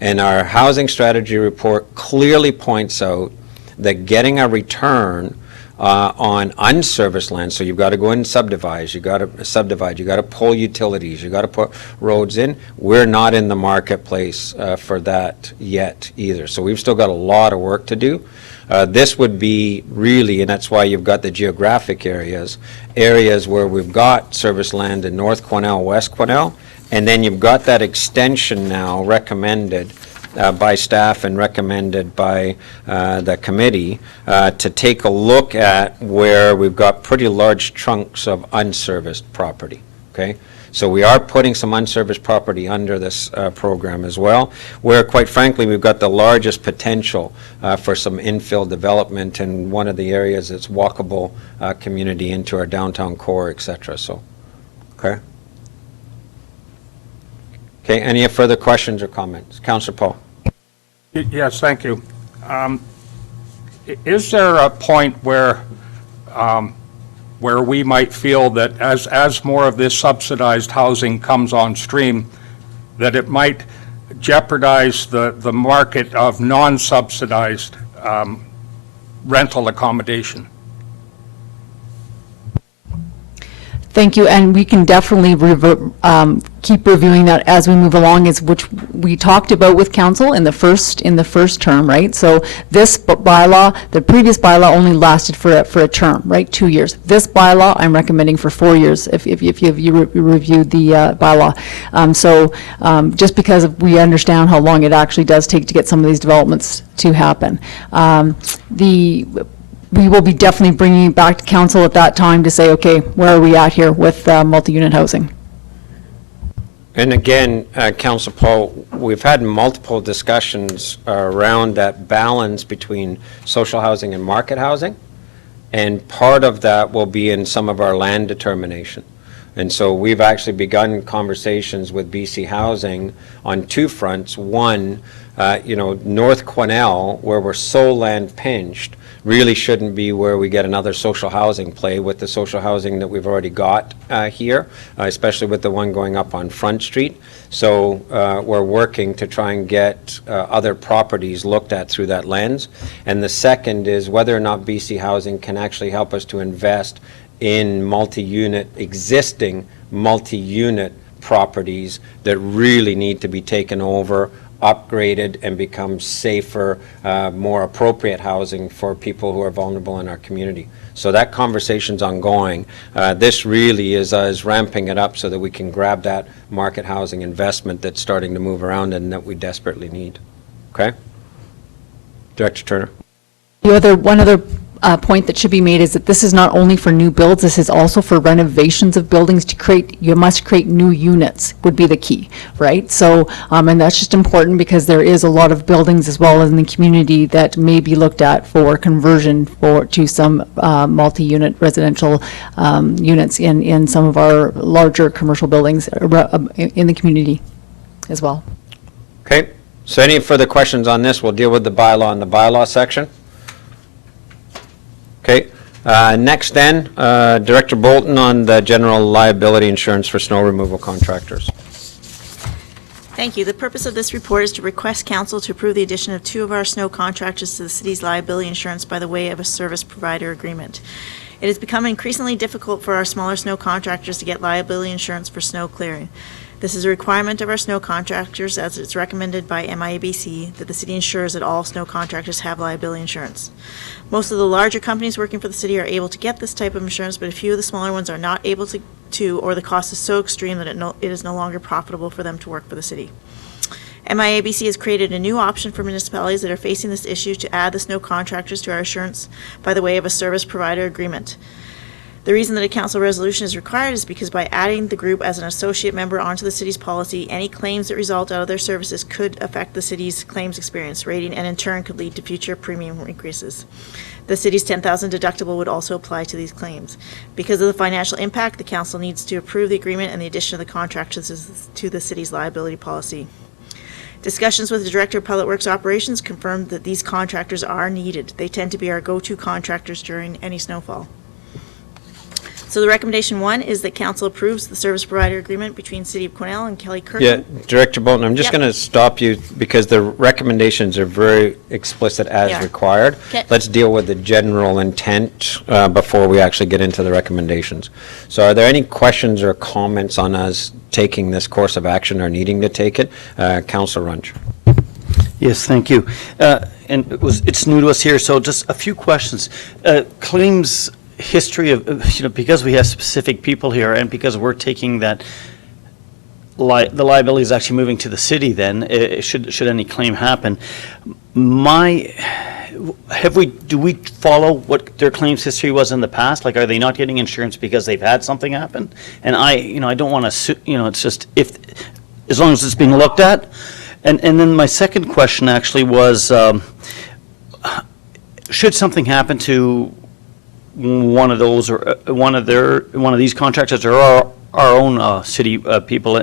And our housing strategy report clearly points out that getting a return on unserviced land, so you've got to go in and subdivide, you've got to pull utilities, you've got to put roads in. We're not in the marketplace for that yet either. So we've still got a lot of work to do. This would be really, and that's why you've got the geographic areas where we've got service land in North Quesnel, West Quesnel, and then you've got that extension now recommended by staff and recommended by the committee to take a look at where we've got pretty large chunks of unserviced property, okay? So we are putting some unserviced property under this program as well, where quite frankly we've got the largest potential for some infill development in one of the areas that's walkable community into our downtown core, etc. So, okay. Okay, any further questions or comments? Councillor Paul. Yes, thank you. Is there a point where we might feel that as more of this subsidized housing comes on stream, that it might jeopardize the market of non-subsidized rental accommodation? Thank you, and we can definitely keep reviewing that as we move along, which we talked about with council in the first term, right? So this bylaw, the previous bylaw only lasted for a term, right? 2 years. This bylaw, I'm recommending for 4 years if you reviewed the bylaw. Just because we understand how long it actually does take to get some of these developments to happen. We will be definitely bringing it back to council at that time to say, okay, where are we at here with multi-unit housing? And again, Councillor Paul, we've had multiple discussions around that balance between social housing and market housing, and part of that will be in some of our land determination. And so we've actually begun conversations with BC Housing on two fronts. One, North Quesnel, where we're so land pinched, really shouldn't be where we get another social housing play with the social housing that we've already got here, especially with the one going up on Front Street. So we're working to try and get other properties looked at through that lens. And the second is whether or not BC Housing can actually help us to invest in existing multi-unit properties that really need to be taken over, upgraded, and become safer, more appropriate housing for people who are vulnerable in our community. So that conversation's ongoing. This really is us ramping it up so that we can grab that market housing investment that's starting to move around and that we desperately need. Okay? Director Turner. One other point that should be made is that this is not only for new builds, this is also for renovations of buildings to create, you must create new units would be the key, right? So, and that's just important because there is a lot of buildings as well in the community that may be looked at for conversion to some multi-unit residential units in some of our larger commercial buildings in the community as well. Okay, so any further questions on this? We'll deal with the bylaw in the bylaw section. Okay, next then, Director Bolton on the general liability insurance for snow removal contractors. Thank you. The purpose of this report is to request council to approve the addition of 2 of our snow contractors to the city's liability insurance by the way of a service provider agreement. It has become increasingly difficult for our smaller snow contractors to get liability insurance for snow clearing. This is a requirement of our snow contractors, as it's recommended by MIABC, that the city ensures that all snow contractors have liability insurance. Most of the larger companies working for the city are able to get this type of insurance, but a few of the smaller ones are not able to, or the cost is so extreme that it is no longer profitable for them to work for the city. MIABC has created a new option for municipalities that are facing this issue to add the snow contractors to our insurance by the way of a service provider agreement. The reason that a council resolution is required is because by adding the group as an associate member onto the city's policy, any claims that result out of their services could affect the city's claims experience rating and in turn could lead to future premium increases. The city's $10,000 deductible would also apply to these claims. Because of the financial impact, the council needs to approve the agreement and the addition of the contractors to the city's liability policy. Discussions with the Director of Public Works Operations confirmed that these contractors are needed. They tend to be our go-to contractors during any snowfall. So the recommendation 1 is that council approves the service provider agreement between City of Quesnel and Kelly Kirkland. Yeah, Director Bolton, I'm just Yep. going to stop you because the recommendations are very explicit as Yeah. required. 'Kay. Let's deal with the general intent before we actually get into the recommendations. So are there any questions or comments on us taking this course of action or needing to take it? Councillor Runch. Yes, thank you. And it's new to us here, so just a few questions. Claims history of, because we have specific people here and because we're taking that, the liability is actually moving to the city then, should any claim happen. Do we follow what their claims history was in the past? Like, are they not getting insurance because they've had something happen? And I don't want to, it's just, as long as it's being looked at. And then my second question actually was, should something happen to one of those or one of these contractors or our own city people,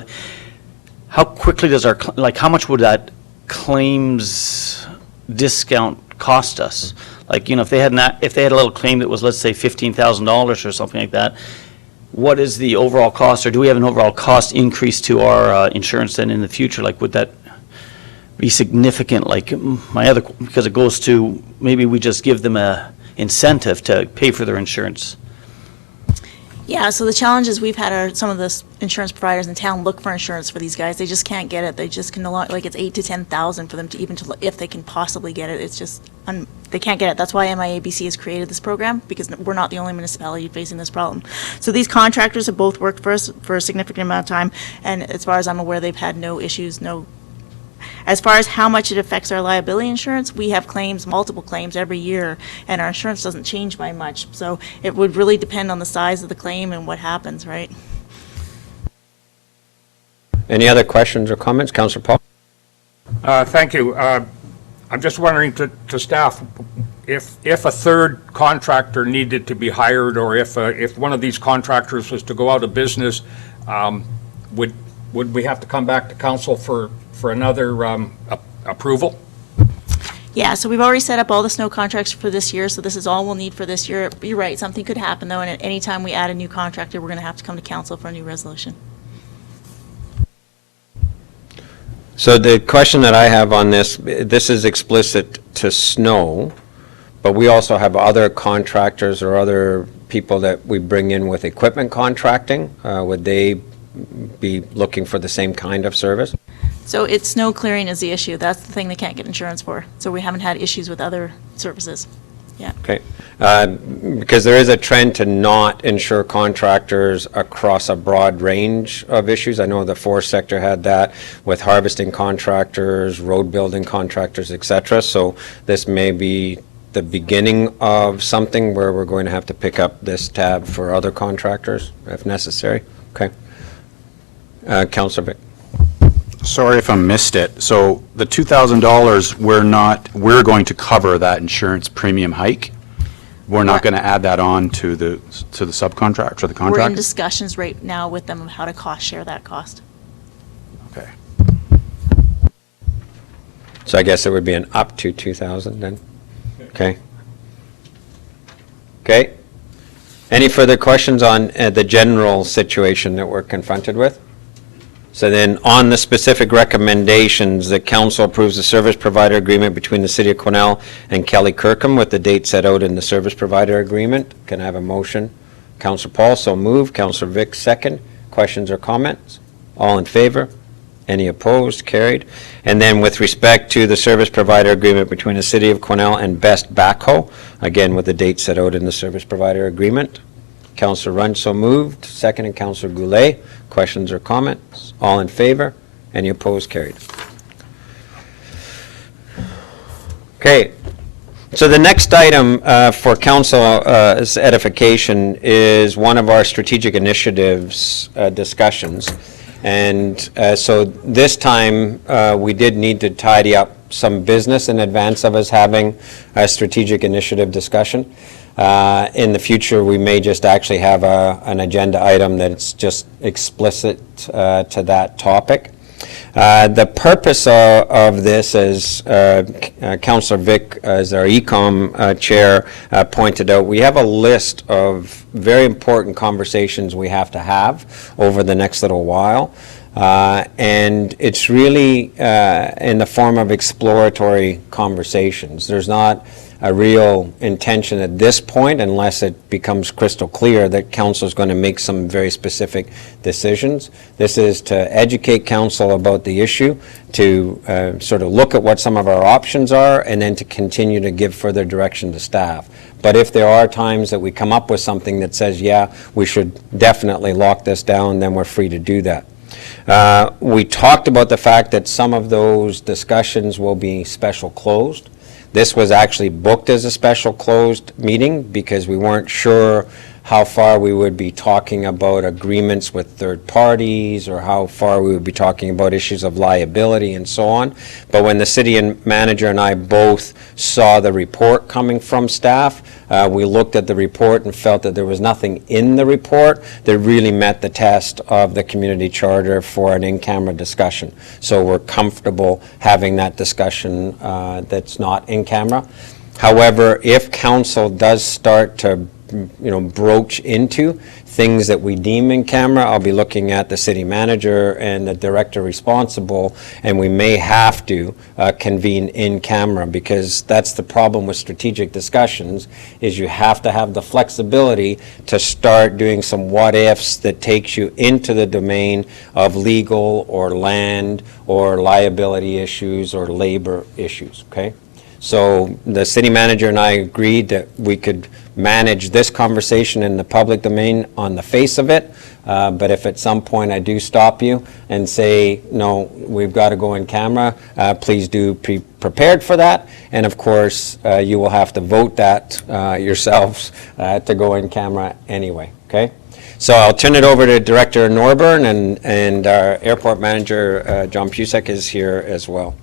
how quickly does how much would that claims discount cost us? Like, if they had a little claim that was, let's say, $15,000 or something like that, what is the overall cost, or do we have an overall cost increase to our insurance then in the future? Like, would that be significant? Like, because it goes to, maybe we just give them a incentive to pay for their insurance. Yeah, so the challenge is we've had some of the insurance providers in town look for insurance for these guys. They just can't get it. They just can no longer, like, it's $8,000 to $10,000 for them to if they can possibly get it. It's just, they can't get it. That's why MIABC has created this program, because we're not the only municipality facing this problem. So these contractors have both worked for us for a significant amount of time, and as far as I'm aware, they've had no issues, As far as how much it affects our liability insurance, we have multiple claims every year, and our insurance doesn't change by much. So it would really depend on the size of the claim and what happens, right? Any other questions or comments? Councillor Paul? Thank you. I'm just wondering to staff, if a third contractor needed to be hired, or if one of these contractors was to go out of business, would we have to come back to council for another approval? Yeah, so we've already set up all the snow contracts for this year, so this is all we'll need for this year. You're right, something could happen, though, and at any time we add a new contractor, we're going to have to come to council for a new resolution. So the question that I have on this is explicit to snow, but we also have other contractors or other people that we bring in with equipment contracting. Would they be looking for the same kind of service? So it's snow clearing is the issue. That's the thing they can't get insurance for. So we haven't had issues with other services. Yeah. Okay. Because there is a trend to not insure contractors across a broad range of issues. I know the forest sector had that with harvesting contractors, road building contractors, et cetera. So this may be the beginning of something where we're going to have to pick up this tab for other contractors if necessary? Okay. Councillor Vic. Sorry if I missed it. So the $2,000, we're going to cover that insurance premium hike? We're not going to add that on to the subcontract or the We're in contract? discussions right now with them of how to cost share that cost. Okay. So I guess it would be an up to 2,000 then? Okay. Okay. Any further questions on the general situation that we're confronted with? So then, on the specific recommendations, the council approves the service provider agreement between the City of Quesnel and Kelly Kirkham with the date set out in the service provider agreement. Can I have a motion? Councillor Paul, so moved. Councillor Vic, second. Questions or comments? All in favor? Any opposed? Carried. And then with respect to the service provider agreement between the City of Quesnel and Best Backhoe, again with the date set out in the service provider agreement. Councillor Run, so moved. Second, and Councillor Goulet. Questions or comments? All in favor? Any opposed? Carried. Okay. So the next item for council's edification is one of our strategic initiatives discussions. And so this time, we did need to tidy up some business in advance of us having a strategic initiative discussion. In the future, we may just actually have an agenda item that's just explicit to that topic. The purpose of this, as Councillor Vic, as our Ecom chair, pointed out, we have a list of very important conversations we have to have over the next little while. And it's really in the form of exploratory conversations. There's not a real intention at this point, unless it becomes crystal clear that council is going to make some very specific decisions. This is to educate council about the issue, to sort of look at what some of our options are, and then to continue to give further direction to staff. But if there are times that we come up with something that says, yeah, we should definitely lock this down, then we're free to do that. We talked about the fact that some of those discussions will be special closed. This was actually booked as a special closed meeting because we weren't sure how far we would be talking about agreements with third parties or how far we would be talking about issues of liability and so on. But when the city manager and I both saw the report coming from staff, we looked at the report and felt that there was nothing in the report that really met the test of the community charter for an in-camera discussion. So we're comfortable having that discussion that's not in camera. However, if council does start to broach into things that we deem in camera, I'll be looking at the city manager and the director responsible, and we may have to convene in camera, because that's the problem with strategic discussions, is you have to have the flexibility to start doing some what ifs that takes you into the domain of legal or land or liability issues or labor issues, okay? So the city manager and I agreed that we could manage this conversation in the public domain on the face of it, but if at some point I do stop you and say, no, we've got to go in camera, please do be prepared for that. And of course, you will have to vote that yourselves to go in camera anyway, okay? So I'll turn it over to Director Norburn, and our airport manager, John Pusek, is here as well.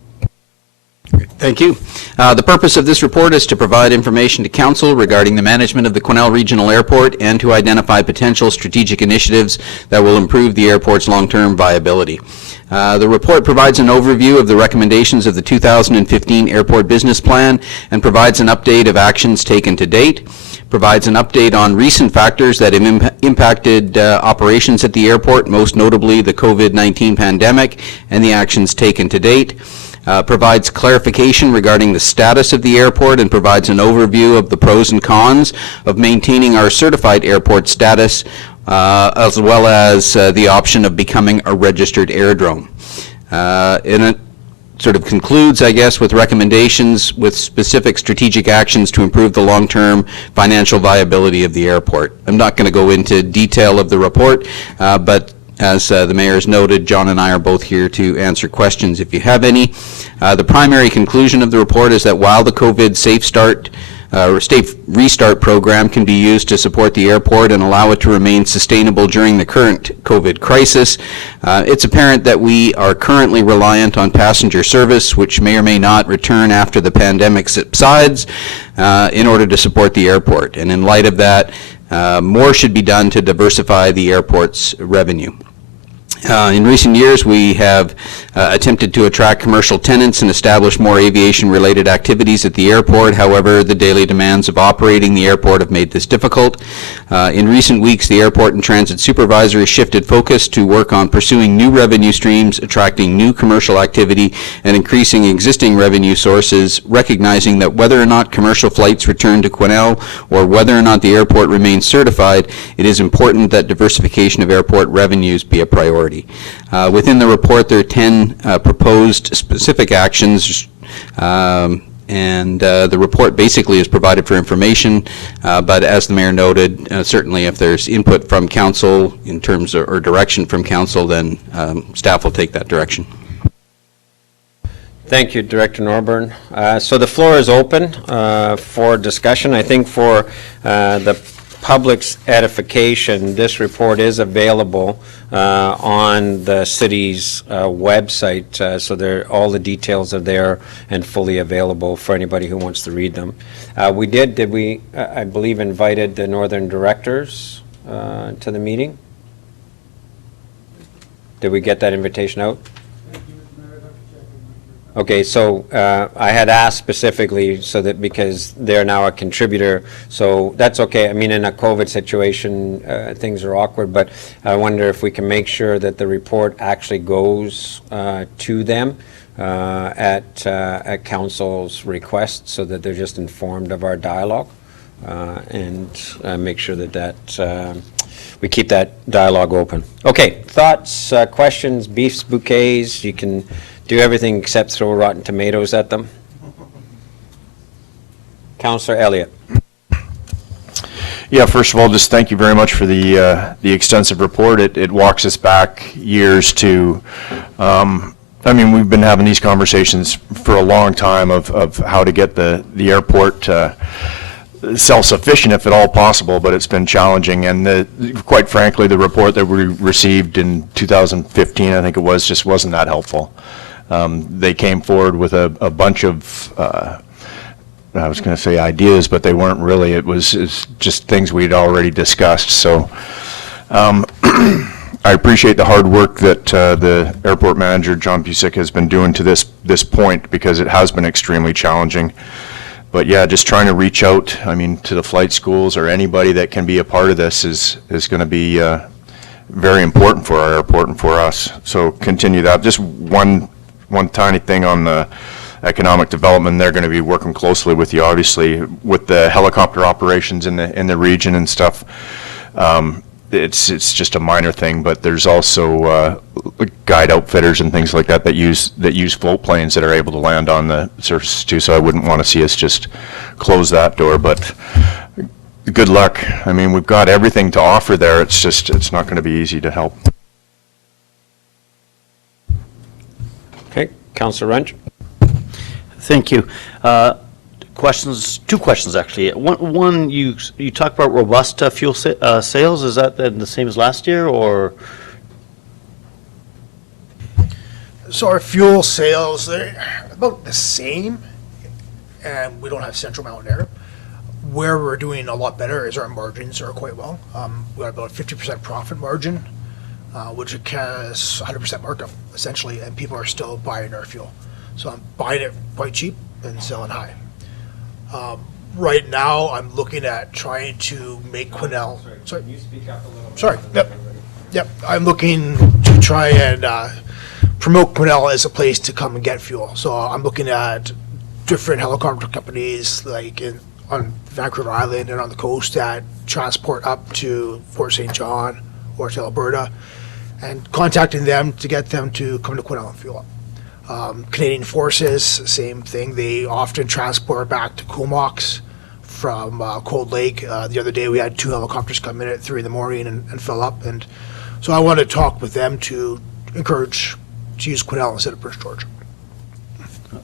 Thank you. The purpose of this report is to provide information to council regarding the management of the Quesnel Regional Airport and to identify potential strategic initiatives that will improve the airport's long-term viability. The report provides an overview of the recommendations of the 2015 Airport Business Plan and provides an update of actions taken to date, provides an update on recent factors that have impacted operations at the airport, most notably the COVID-19 pandemic and the actions taken to date, provides clarification regarding the status of the airport, and provides an overview of the pros and cons of maintaining our certified airport status, as well as the option of becoming a registered airdrome. It sort of concludes, I guess, with recommendations with specific strategic actions to improve the long-term financial viability of the airport. I'm not going to go into detail of the report, but as the mayor has noted, John and I are both here to answer questions if you have any. The primary conclusion of the report is that while the COVID Safe Start State Restart Program can be used to support the airport and allow it to remain sustainable during the current COVID crisis. It's apparent that we are currently reliant on passenger service, which may or may not return after the pandemic subsides, in order to support the airport. And in light of that, more should be done to diversify the airport's revenue. In recent years, we have attempted to attract commercial tenants and establish more aviation-related activities at the airport. However, the daily demands of operating the airport have made this difficult. In recent weeks, the Airport and Transit Supervisor has shifted focus to work on pursuing new revenue streams, attracting new commercial activity, and increasing existing revenue sources, recognizing that whether or not commercial flights return to Quesnel or whether or not the airport remains certified, it is important that diversification of airport revenues be a priority. Within the report, there are 10 proposed specific actions, and the report basically is provided for information, but as the Mayor noted, certainly if there's input from Council in terms of, or direction from Council, then staff will take that direction. Thank you, Director Norburn. So the floor is open for discussion. I think for the public's edification, this report is available on the city's website, so all the details are there and fully available for anybody who wants to read them. Did we, I believe, invited the Northern Directors to the meeting? Did we get that invitation out? Okay, so I had asked specifically so that because they're now a contributor, so that's okay. I mean, in a COVID situation, things are awkward, but I wonder if we can make sure that the report actually goes to them at Council's request so that they're just informed of our dialogue and make sure that we keep that dialogue open. Okay, thoughts, questions, beefs, bouquets, you can do everything except throw rotten tomatoes at them. Councillor Elliott. Yeah, first of all, just thank you very much for the extensive report. It walks us back years to, I mean, we've been having these conversations for a long time of how to get the airport self-sufficient if at all possible, but it's been challenging. And quite frankly, the report that we received in 2015, I think it was, just wasn't that helpful. They came forward with a bunch of, I was going to say ideas, but they weren't really. It's just things we'd already discussed. So I appreciate the hard work that the airport manager, John Pusick, has been doing to this point, because it has been extremely challenging. But yeah, just trying to reach out, I mean, to the flight schools or anybody that can be a part of this is going to be very important for our airport and for us. So continue that. Just one tiny thing on the economic development. They're going to be working closely with you, obviously, with the helicopter operations in the region and stuff. It's just a minor thing, but there's also guide outfitters and things like that use float planes that are able to land on the surface too. So I wouldn't want to see us just close that door. But good luck. I mean, we've got everything to offer there. It's not going to be easy to help. Okay, Councillor Wrench. Thank you. Two questions actually. One, you talk about robust fuel sales. Is that the same as last year, or? So our fuel sales, they're about the same, and we don't have Central Mountain Air. Where we're doing a lot better is our margins are quite well. We got about 50% profit margin, which has 100% markup essentially, and people are still buying our fuel. So I'm buying it quite cheap and selling high. Right now, I'm looking at trying to make Quesnel. Sorry. Can you speak up a little? Sorry. Yep. I'm looking to try and promote Quesnel as a place to come and get fuel. So I'm looking at different helicopter companies like on Vancouver Island and on the coast that transport up to Fort St. John or to Alberta, and contacting them to get them to come to Quesnel and fuel up. Canadian Forces, same thing. They often transport back to Comox from Cold Lake. The other day we had 2 helicopters come in at 3 in the morning and fill up. And so I want to talk with them to encourage to use Quesnel instead of Prince George.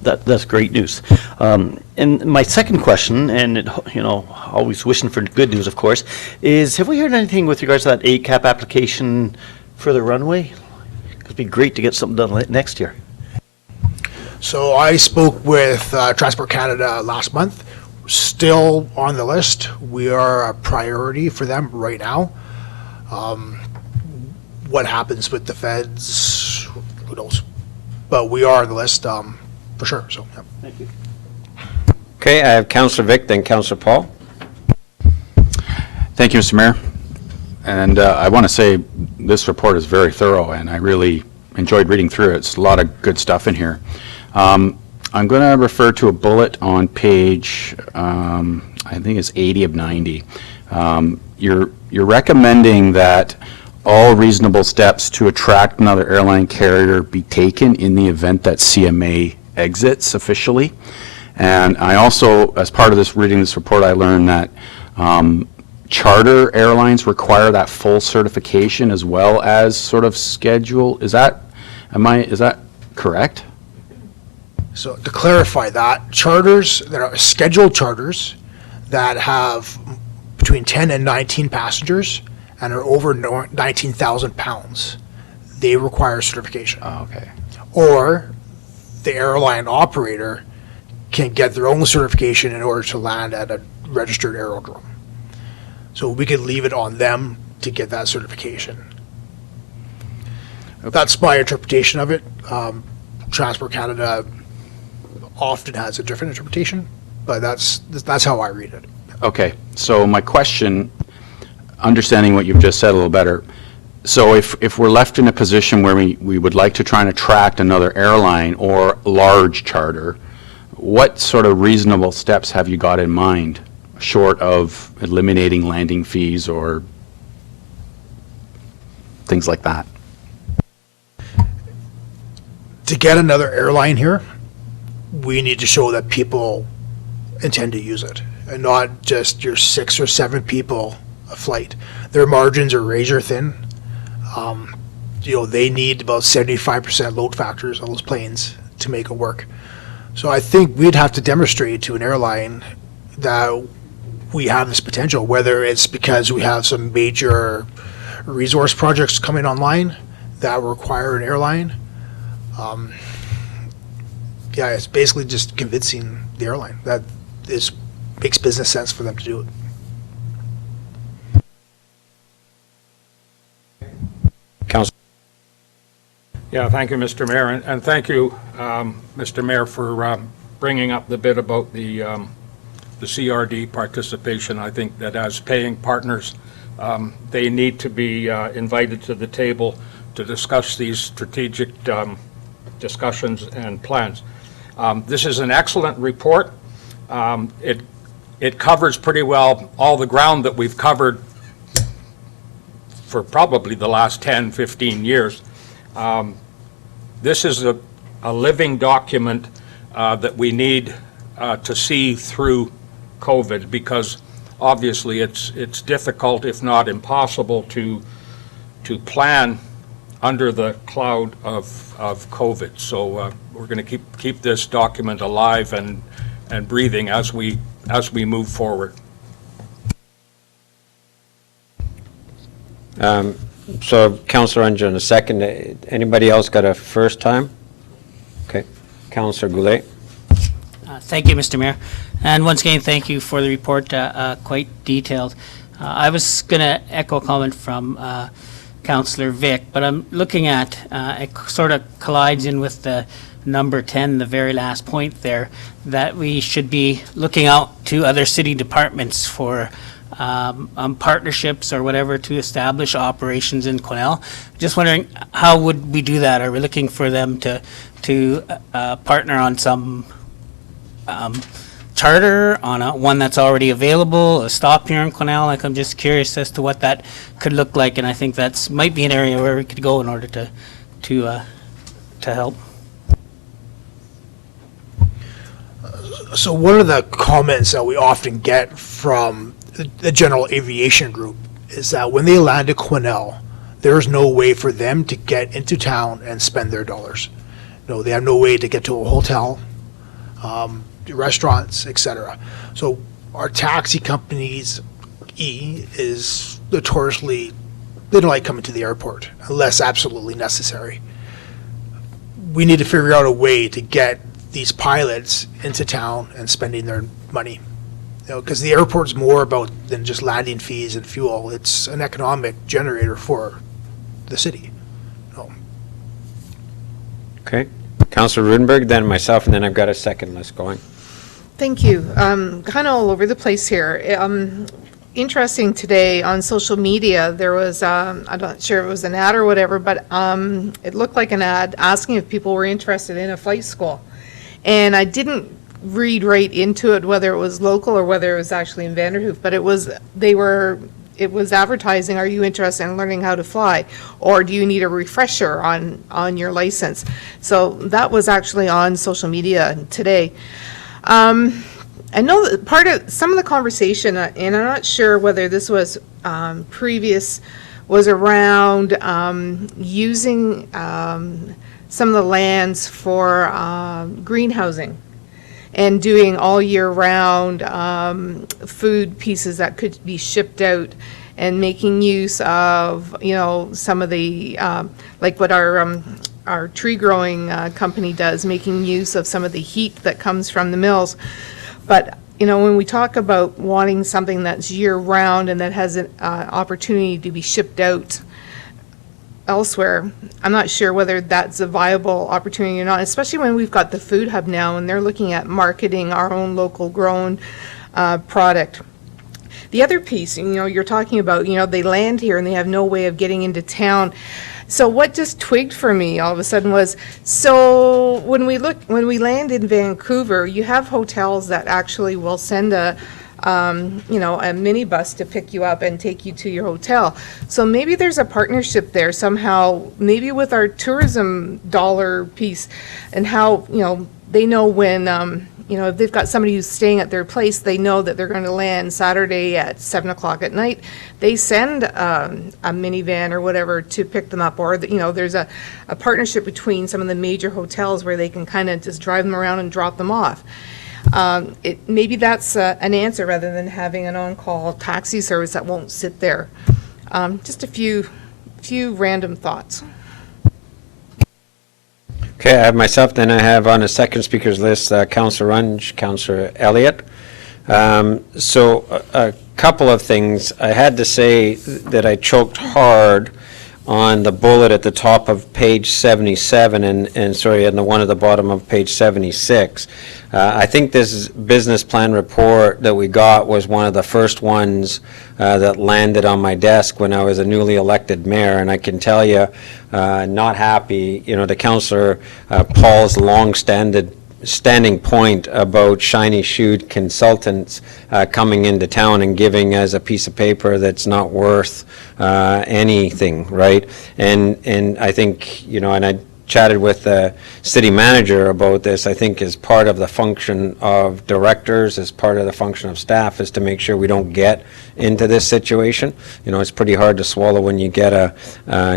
That's great news. And my second question, and always wishing for good news, of course, is have we heard anything with regards to that ACAP application for the runway? It'd be great to get something done next year. So I spoke with Transport Canada last month. Still on the list. We are a priority for them right now. What happens with the feds, who knows? But we are on the list for sure. So, yeah. Thank you. Okay, I have Councillor Vic, then Councillor Paul. Thank you, Mr. Mayor. And I want to say this report is very thorough, and I really enjoyed reading through it. It's a lot of good stuff in here. I'm going to refer to a bullet on page, I think it's 80 of 90. You're recommending that all reasonable steps to attract another airline carrier be taken in the event that CMA exits officially. And I also, as part of this reading this report, I learned that charter airlines require that full certification as well as sort of schedule. Is that correct? So to clarify that, charters that are scheduled charters that have between 10 and 19 passengers and are over 19,000 pounds, they require certification. Oh, okay. Or the airline operator can get their own certification in order to land at a registered aerodrome. So we could leave it on them to get that certification. That's my interpretation of it. Transport Canada often has a different interpretation, but that's how I read it. Okay, so my question, understanding what you've just said a little better, so if we're left in a position where we would like to try and attract another airline or large charter, what sort of reasonable steps have you got in mind, short of eliminating landing fees or things like that? To get another airline here, we need to show that people intend to use it and not just your 6 or 7 people a flight. Their margins are razor thin. They need about 75% load factors on those planes to make it work. So I think we'd have to demonstrate to an airline that we have this potential, whether it's because we have some major resource projects coming online that require an airline. It's basically just convincing the airline that this makes business sense for them to do it. Councillor. Yeah, thank you, Mr. Mayor, and thank you, Mr. Mayor, for bringing up the bit about the CRD participation. I think that as paying partners, they need to be invited to the table to discuss these strategic discussions and plans. This is an excellent report. It covers pretty well all the ground that we've covered for probably the last 10, 15 years. This is a living document that we need to see through COVID, because obviously it's difficult, if not impossible, to plan under the cloud of COVID. So we're going to keep this document alive and breathing as we move forward. So Councillor Ungen, a second. Anybody else got a first time? Okay. Councillor Goulet. Thank you, Mr. Mayor. And once again, thank you for the report, quite detailed. I was going to echo a comment from Councillor Vic, but I'm looking at, it sort of collides in with the number 10, the very last point there, that we should be looking out to other city departments for partnerships or whatever to establish operations in Quesnel. Just wondering, how would we do that? Are we looking for them to partner on some charter, on one that's already available, a stop here in Quesnel? Like, I'm just curious as to what that could look like, and I think that's might be an area where we could go in order to help. So one of the comments that we often get from the general aviation group is that when they land at Quesnel, there's no way for them to get into town and spend their dollars. No, they have no way to get to a hotel restaurants, etc. So our taxi companies, is notoriously, they don't like coming to the airport unless absolutely necessary. We need to figure out a way to get these pilots into town and spending their money. Because the airport's more about than just landing fees and fuel. It's an economic generator for the city. Okay. Councillor Rudenberg, then myself, and then I've got a second list going. Thank you. Kind of all over the place here. Interesting today on social media, there was, I'm not sure if it was an ad or whatever, but it looked like an ad asking if people were interested in a flight school. And I didn't read right into it whether it was local or whether it was actually in Vanderhoof, but it was advertising, are you interested in learning how to fly? Or do you need a refresher on your license? So that was actually on social media today. I know that part of some of the conversation, and I'm not sure whether this was previous, was around using some of the lands for greenhousing and doing all year round food pieces that could be shipped out, and making use of, some of the, like what our tree growing company does, making use of some of the heat that comes from the mills. But, when we talk about wanting something that's year-round and that has an opportunity to be shipped out elsewhere, I'm not sure whether that's a viable opportunity or not, especially when we've got the food hub now and they're looking at marketing our own local grown product. The other piece, you're talking about, they land here and they have no way of getting into town. So what just twigged for me all of a sudden was, so when we land in Vancouver, you have hotels that actually will send a minibus to pick you up and take you to your hotel. So maybe there's a partnership there somehow, maybe with our tourism dollar piece, and how, they know when, if they've got somebody who's staying at their place, they know that they're going to land Saturday at 7 o'clock at night. They send a minivan or whatever to pick them up, or, there's a partnership between some of the major hotels where they can kind of just drive them around and drop them off. Maybe that's an answer rather than having an on-call taxi service that won't sit there. Just a few random thoughts. Okay, I have myself, then I have on the second speaker's list, Councillor Runge, Councillor Elliott. So a couple of things. I had to say that I choked hard on the bullet at the top of page 77 and sorry, on the one at the bottom of page 76. I think this business plan report that we got was one of the first ones that landed on my desk when I was a newly elected mayor, and I can tell you, not happy, the Councillor Paul's standing point about shiny-shoed consultants coming into town and giving us a piece of paper that's not worth anything, right? And I think, and I chatted with the city manager about this. I think as part of the function of directors, as part of the function of staff, is to make sure we don't get into this situation. It's pretty hard to swallow when you get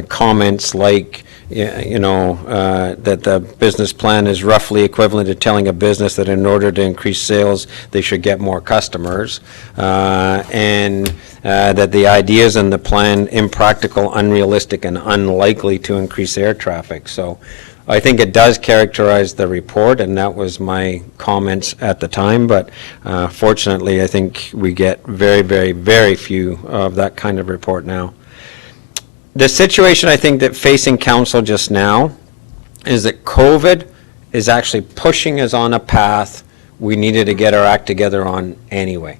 comments like, that the business plan is roughly equivalent to telling a business that in order to increase sales, they should get more customers, and that the ideas in the plan impractical, unrealistic, and unlikely to increase air traffic. So I think it does characterize the report, and that was my comments at the time, but fortunately, I think we get very, very, very few of that kind of report now. The situation, I think, that facing council just now is that COVID is actually pushing us on a path we needed to get our act together on anyway.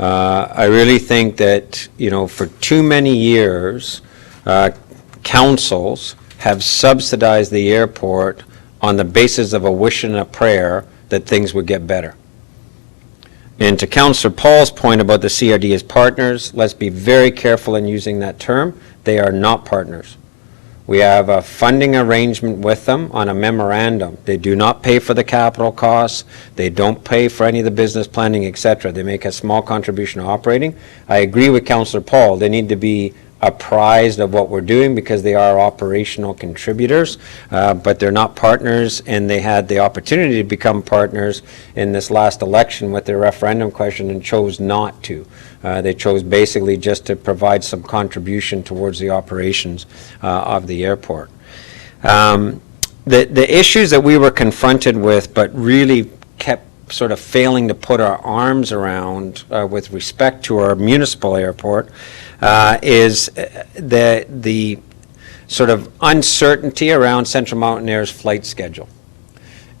I really think that, for too many years, councils have subsidized the airport on the basis of a wish and a prayer that things would get better. And to Councillor Paul's point about the CRD as partners, let's be very careful in using that term. They are not partners. We have a funding arrangement with them on a memorandum. They do not pay for the capital costs. They don't pay for any of the business planning, etc. They make a small contribution to operating. I agree with Councillor Paul. They need to be apprised of what we're doing because they are operational contributors, but they're not partners, and they had the opportunity to become partners in this last election with their referendum question and chose not to. They chose basically just to provide some contribution towards the operations of the airport. The issues that we were confronted with, but really kept sort of failing to put our arms around with respect to our municipal airport, is the sort of uncertainty around Central Mountain Air's flight schedule.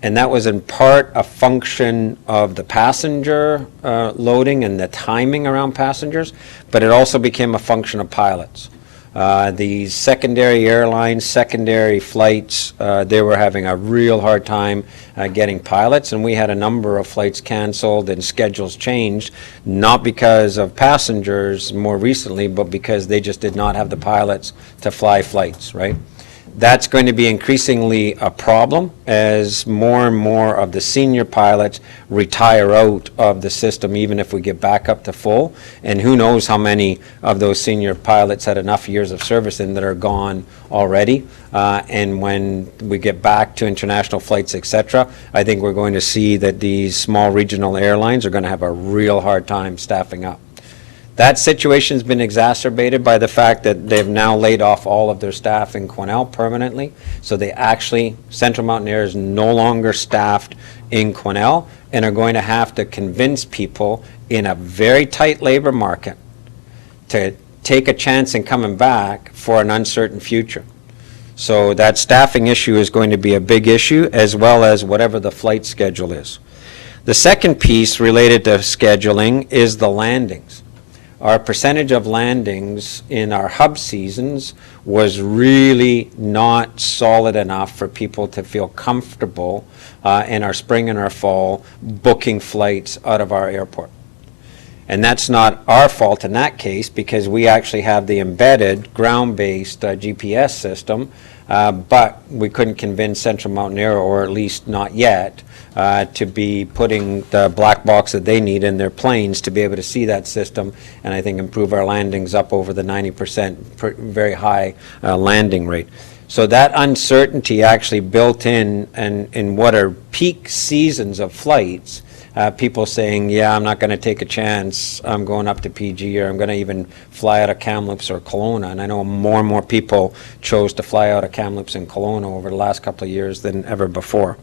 And that was in part a function of the passenger loading and the timing around passengers, but it also became a function of pilots. The secondary airlines, secondary flights, they were having a real hard time getting pilots, and we had a number of flights canceled and schedules changed, not because of passengers more recently, but because they just did not have the pilots to fly flights, right? That's going to be increasingly a problem as more and more of the senior pilots retire out of the system, even if we get back up to full. And who knows how many of those senior pilots had enough years of service in that are gone already. And when we get back to international flights, etc., I think we're going to see that these small regional airlines are going to have a real hard time staffing up. That situation's been exacerbated by the fact that they've now laid off all of their staff in Quesnel permanently. So they actually, Central Mountain Air is no longer staffed in Quesnel and are going to have to convince people in a very tight labor market to take a chance in coming back for an uncertain future. So that staffing issue is going to be a big issue, as well as whatever the flight schedule is. The second piece related to scheduling is the landings. Our percentage of landings in our hub seasons was really not solid enough for people to feel comfortable in our spring and our fall booking flights out of our airport. And that's not our fault in that case, because we actually have the embedded ground-based GPS system, but we couldn't convince Central Mountain Air, or at least not yet, to be putting the black box that they need in their planes to be able to see that system, and I think improve our landings up over the 90% very high landing rate. So that uncertainty actually built in what are peak seasons of flights, people saying, yeah, I'm not going to take a chance, I'm going up to PG, or I'm going to even fly out of Kamloops or Kelowna. And I know more and more people chose to fly out of Kamloops and Kelowna over the last couple of years than ever before.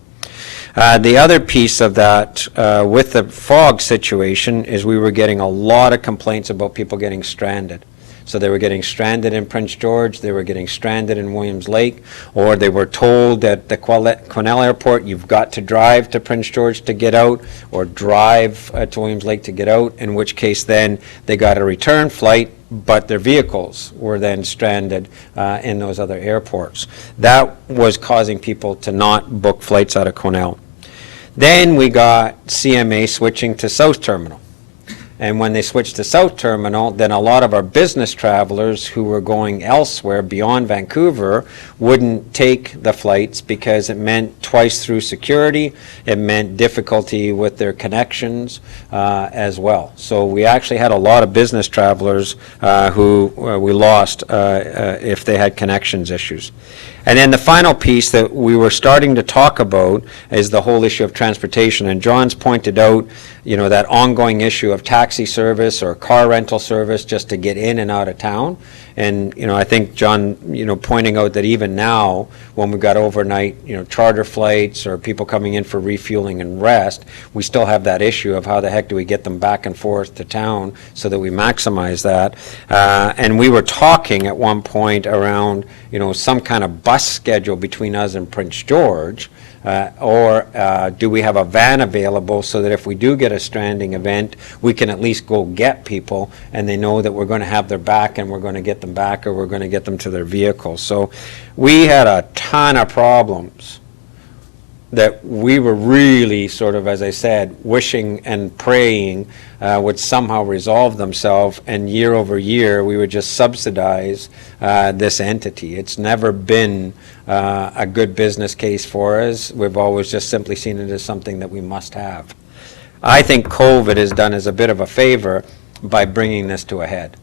The other piece of that with the fog situation is we were getting a lot of complaints about people getting stranded. So they were getting stranded in Prince George, they were getting stranded in Williams Lake, or they were told at the Quesnel Airport, you've got to drive to Prince George to get out, or drive to Williams Lake to get out, in which case then they got a return flight, but their vehicles were then stranded in those other airports. That was causing people to not book flights out of Quesnel. Then we got CMA switching to South Terminal. And when they switched to South Terminal, then a lot of our business travelers who were going elsewhere beyond Vancouver wouldn't take the flights because it meant twice through security, it meant difficulty with their connections as well. So we actually had a lot of business travelers who we lost if they had connections issues. And then the final piece that we were starting to talk about is the whole issue of transportation. And John's pointed out, you know, that ongoing issue of taxi service or car rental service just to get in and out of town. And, you know, I think John, you know, pointing out that even now, when we've got overnight, you know, charter flights or people coming in for refueling and rest, we still have that issue of how the heck do we get them back and forth to town so that we maximize that. And we were talking at one point around, you know, some kind of bus schedule between us and Prince George, or do we have a van available so that if we do get a stranding event, we can at least go get people and they know that we're going to have their back and we're going to get them back, or we're going to get them to their vehicles. So we had a ton of problems that we were really sort of, as I said, wishing and praying would somehow resolve themselves, and year over year we would just subsidize this entity. It's never been a good business case for us. We've always just simply seen it as something that we must have. I think COVID has done us a bit of a favor by bringing this to a head.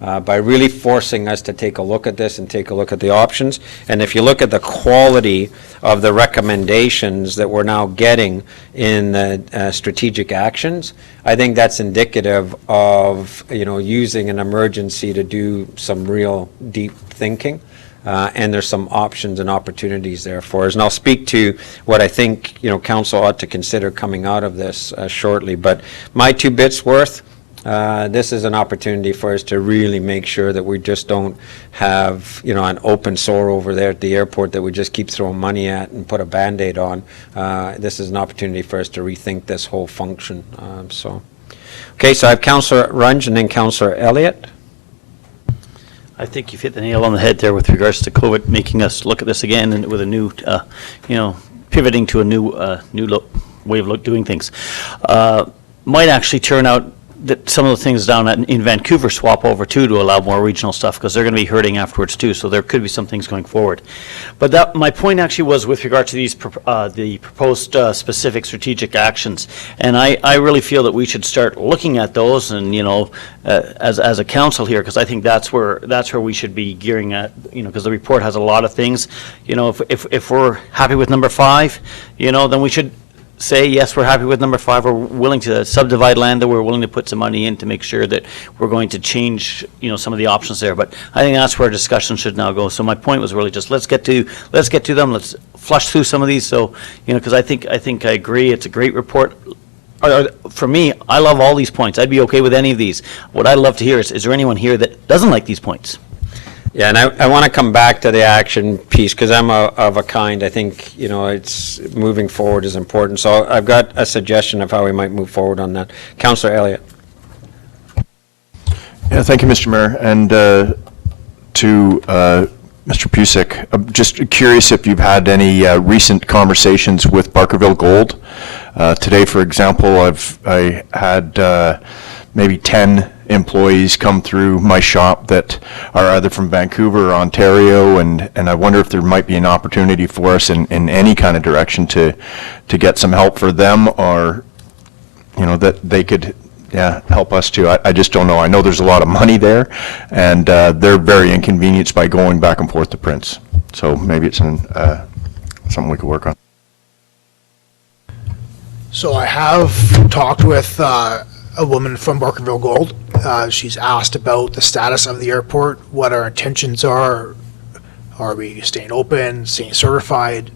by really forcing us to take a look at this and take a look at the options. And if you look at the quality of the recommendations that we're now getting in the strategic actions, I think that's indicative of, using an emergency to do some real deep thinking. And there's some options and opportunities there for us. And I'll speak to what I think, council ought to consider coming out of this shortly. But my 2 bits worth, this is an opportunity for us to really make sure that we just don't have, an open sore over there at the airport that we just keep throwing money at and put a Band-Aid on. This is an opportunity for us to rethink this whole function. Okay, so I have Councillor Runge and then Councillor Elliott. I think you've hit the nail on the head there with regards to COVID, making us look at this again and with a new, pivoting to a new way of doing things. Might actually turn out that some of the things down in Vancouver swap over too to allow more regional stuff, because they're going to be hurting afterwards too. So there could be some things going forward. But my point actually was with regard to these the proposed specific strategic actions, and I really feel that we should start looking at those, and as a council here, because I think that's where we should be gearing at. Because the report has a lot of things. If we're happy with number 5, then we should say, yes, we're happy with number 5, we're willing to subdivide land, that we're willing to put some money in to make sure that we're going to change, some of the options there. But I think that's where our discussion should now go. So my point was really just let's get to them, let's flush through some of these. So, because I think I agree, it's a great report. For me, I love all these points. I'd be okay with any of these. What I'd love to hear is there anyone here that doesn't like these points? Yeah, and I want to come back to the action piece, because I'm of a kind. I think, it's moving forward is important. So I've got a suggestion of how we might move forward on that. Councillor Elliott. Yeah, thank you, Mr. Mayor. And to Mr. Pusick, I'm just curious if you've had any recent conversations with Barkerville Gold. Today, for example, I had maybe 10 employees come through my shop that are either from Vancouver or Ontario, and I wonder if there might be an opportunity for us in any kind of direction to get some help for them, or that they could help us too. I just don't know. I know there's a lot of money there, and they're very inconvenienced by going back and forth to Prince. So maybe it's something we could work on. So I have talked with a woman from Barkerville Gold. She's asked about the status of the airport, what our intentions are we staying open, staying certified.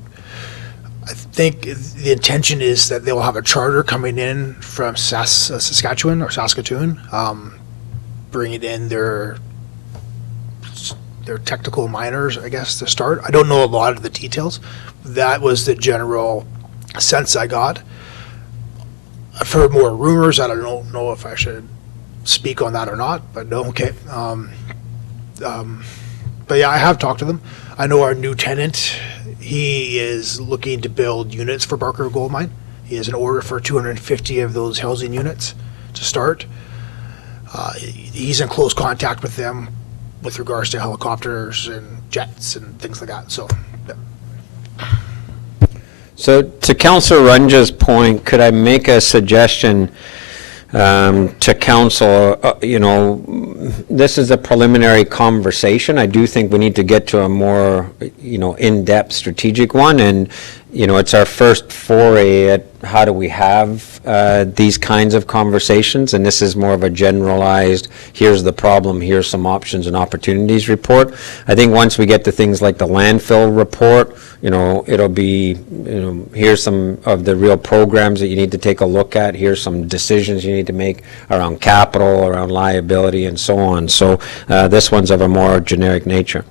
I think the intention is that they'll have a charter coming in from Saskatchewan, bringing in their technical miners, I guess, to start. I don't know a lot of the details. That was the general sense I got. I've heard more rumors. I don't know if I should speak on that or not, but no, okay. But yeah, I have talked to them. I know our new tenant, he is looking to build units for Barker Gold Mine. He has an order for 250 of those housing units to start. He's in close contact with them with regards to helicopters and jets and things like that, so. Yeah. So to Councillor Runge's point, could I make a suggestion to council? This is a preliminary conversation. I do think we need to get to a more, in-depth strategic one, and it's our first foray at how do we have these kinds of conversations, and this is more of a generalized, here's the problem, here's some options and opportunities report. I think once we get to things like the landfill report, it'll be, here's some of the real programs that you need to take a look at, here's some decisions you need to make around capital, around liability, and so on. So this one's of a more generic nature.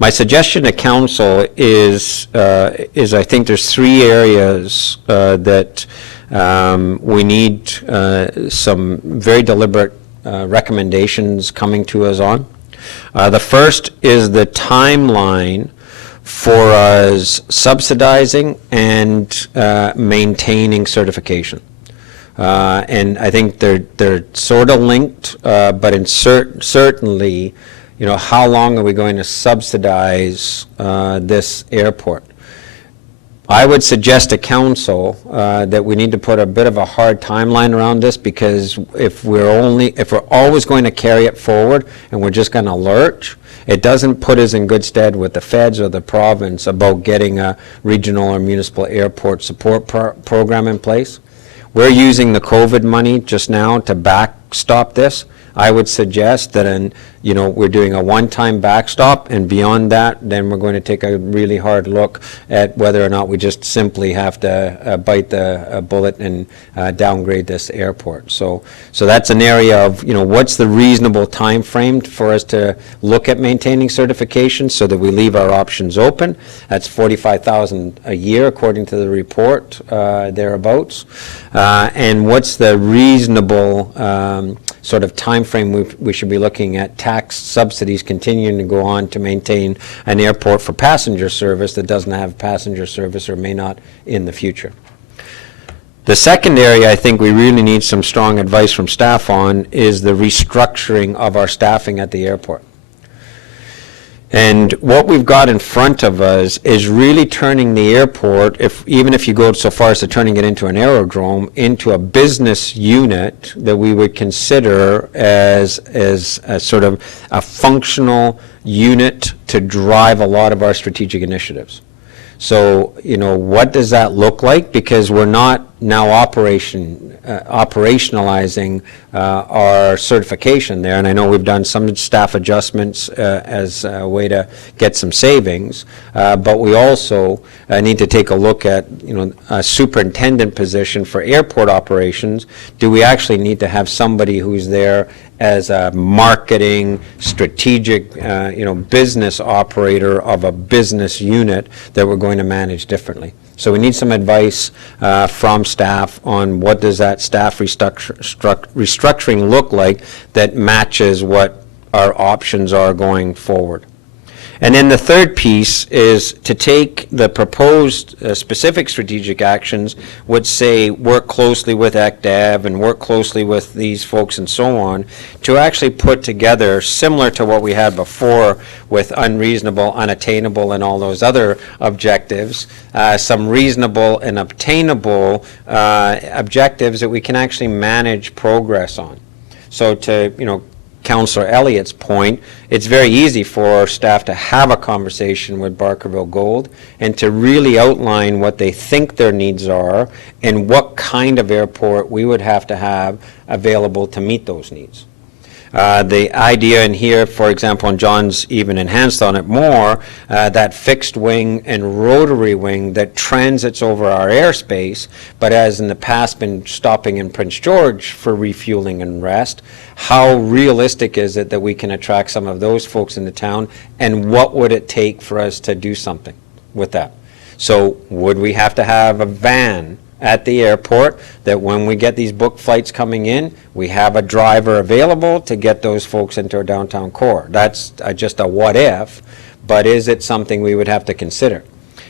My suggestion to council is I think there's 3 areas that we need some very deliberate recommendations coming to us on. The first is the timeline for us subsidizing and maintaining certification. And I think they're sort of linked, but certainly, how long are we going to subsidize this airport? I would suggest to council that we need to put a bit of a hard timeline around this, because if we're always going to carry it forward and we're just going to lurch, it doesn't put us in good stead with the feds or the province about getting a regional or municipal airport support program in place. We're using the COVID money just now to backstop this. I would suggest that we're doing a one-time backstop, and beyond that, then we're going to take a really hard look at whether or not we just simply have to bite the bullet and downgrade this airport. So that's an area of, what's the reasonable time frame for us to look at maintaining certification so that we leave our options open. That's $45,000 a year, according to the report, thereabouts. And what's the reasonable sort of time frame we should be looking at tax subsidies continuing to go on to maintain an airport for passenger service that doesn't have passenger service or may not in the future. The second area I think we really need some strong advice from staff on is the restructuring of our staffing at the airport. And what we've got in front of us is really turning the airport, even if you go so far as to turning it into an aerodrome, into a business unit that we would consider as a sort of a functional unit to drive a lot of our strategic initiatives. So, what does that look like? Because we're not now operationalizing our certification there, and I know we've done some staff adjustments as a way to get some savings, but we also need to take a look at, a superintendent position for airport operations. Do we actually need to have somebody who's there as a marketing, strategic, business operator of a business unit that we're going to manage differently? So we need some advice from staff on what does that staff restructuring look like that matches what our options are going forward. And then the third piece is to take the proposed specific strategic actions, which say work closely with ACDAV and work closely with these folks and so on, to actually put together, similar to what we had before with unreasonable, unattainable, and all those other objectives, some reasonable and obtainable objectives that we can actually manage progress on. So to, Councillor Elliott's point, it's very easy for staff to have a conversation with Barkerville Gold and to really outline what they think their needs are and what kind of airport we would have to have available to meet those needs. The idea in here, for example, and John's even enhanced on it more, that fixed wing and rotary wing that transits over our airspace, but has in the past been stopping in Prince George for refueling and rest. How realistic is it that we can attract some of those folks in the town, and what would it take for us to do something with that? So would we have to have a van at the airport that when we get these booked flights coming in, we have a driver available to get those folks into our downtown core? That's just a what if, but is it something we would have to consider?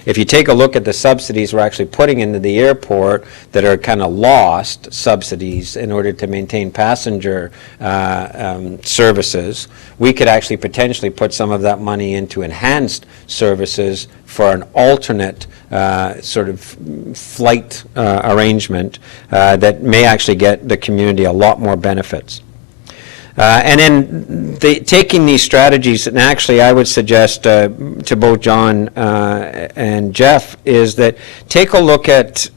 If you take a look at the subsidies we're actually putting into the airport that are kind of lost subsidies in order to maintain passenger services, we could actually potentially put some of that money into enhanced services for an alternate sort of flight arrangement that may actually get the community a lot more benefits. And then taking these strategies, and actually I would suggest to both John and Jeff, is that take a look at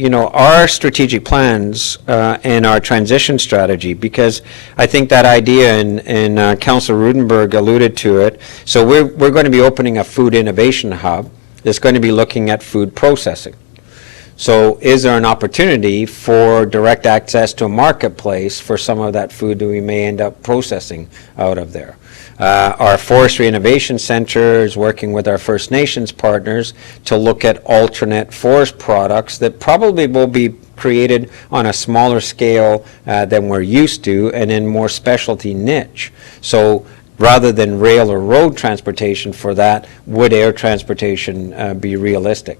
our strategic plans and our transition strategy, because I think that idea, and Councillor Rudenberg alluded to it, so we're going to be opening a food innovation hub that's going to be looking at food processing. So is there an opportunity for direct access to a marketplace for some of that food that we may end up processing out of there? Our Forestry Innovation Center is working with our First Nations partners to look at alternate forest products that probably will be created on a smaller scale than we're used to and in more specialty niche. So rather than rail or road transportation for that, would air transportation be realistic?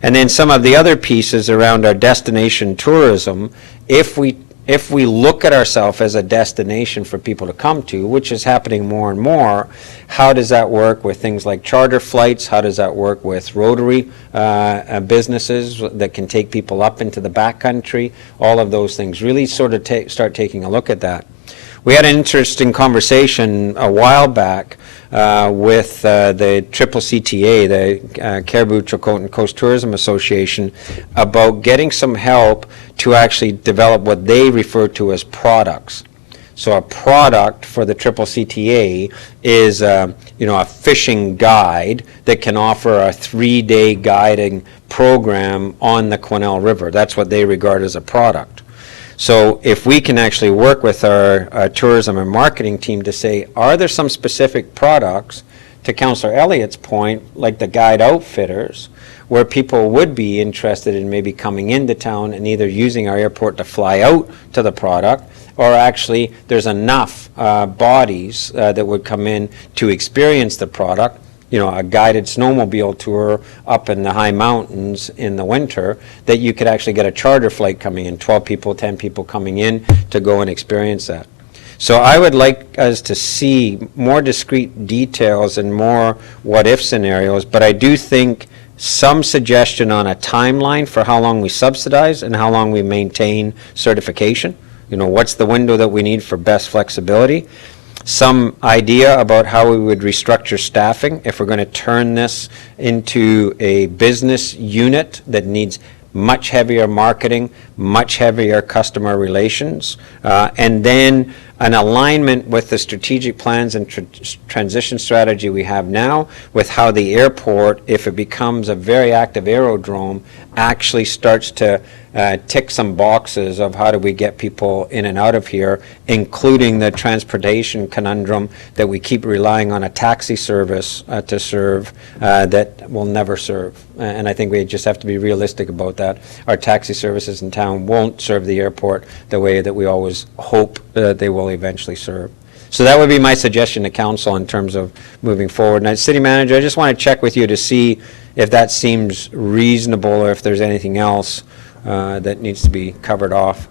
And then some of the other pieces around our destination tourism, if we if we look at ourselves as a destination for people to come to, which is happening more and more, how does that work with things like charter flights? How does that work with rotary businesses that can take people up into the backcountry? All of those things. Really sort of start taking a look at that. We had an interesting conversation a while back with the CCTA, the Cariboo, Chilcotin Coast Tourism Association, about getting some help to actually develop what they refer to as products. So a product for the CCTA is, a fishing guide that can offer a 3-day guiding program on the Quesnel River. That's what they regard as a product. So if we can actually work with our tourism and marketing team to say, are there some specific products, to Councillor Elliott's point, like the guide outfitters, where people would be interested in maybe coming into town and either using our airport to fly out to the product, or actually there's enough bodies that would come in to experience the product, a guided snowmobile tour up in the high mountains in the winter, that you could actually get a charter flight coming in, 12 people, 10 people coming in to go and experience that. So I would like us to see more discrete details and more what-if scenarios, but I do think some suggestion on a timeline for how long we subsidize and how long we maintain certification. What's the window that we need for best flexibility? Some idea about how we would restructure staffing if we're going to turn this into a business unit that needs much heavier marketing, much heavier customer relations, and then an alignment with the strategic plans and transition strategy we have now with how the airport, if it becomes a very active aerodrome, actually starts to tick some boxes of how do we get people in and out of here, including the transportation conundrum that we keep relying on a taxi service to serve that will never serve. And I think we just have to be realistic about that. Our taxi services in town won't serve the airport the way that we always hope they will eventually serve. So that would be my suggestion to council in terms of moving forward. And as city manager, I just want to check with you to see if that seems reasonable or if there's anything else that needs to be covered off.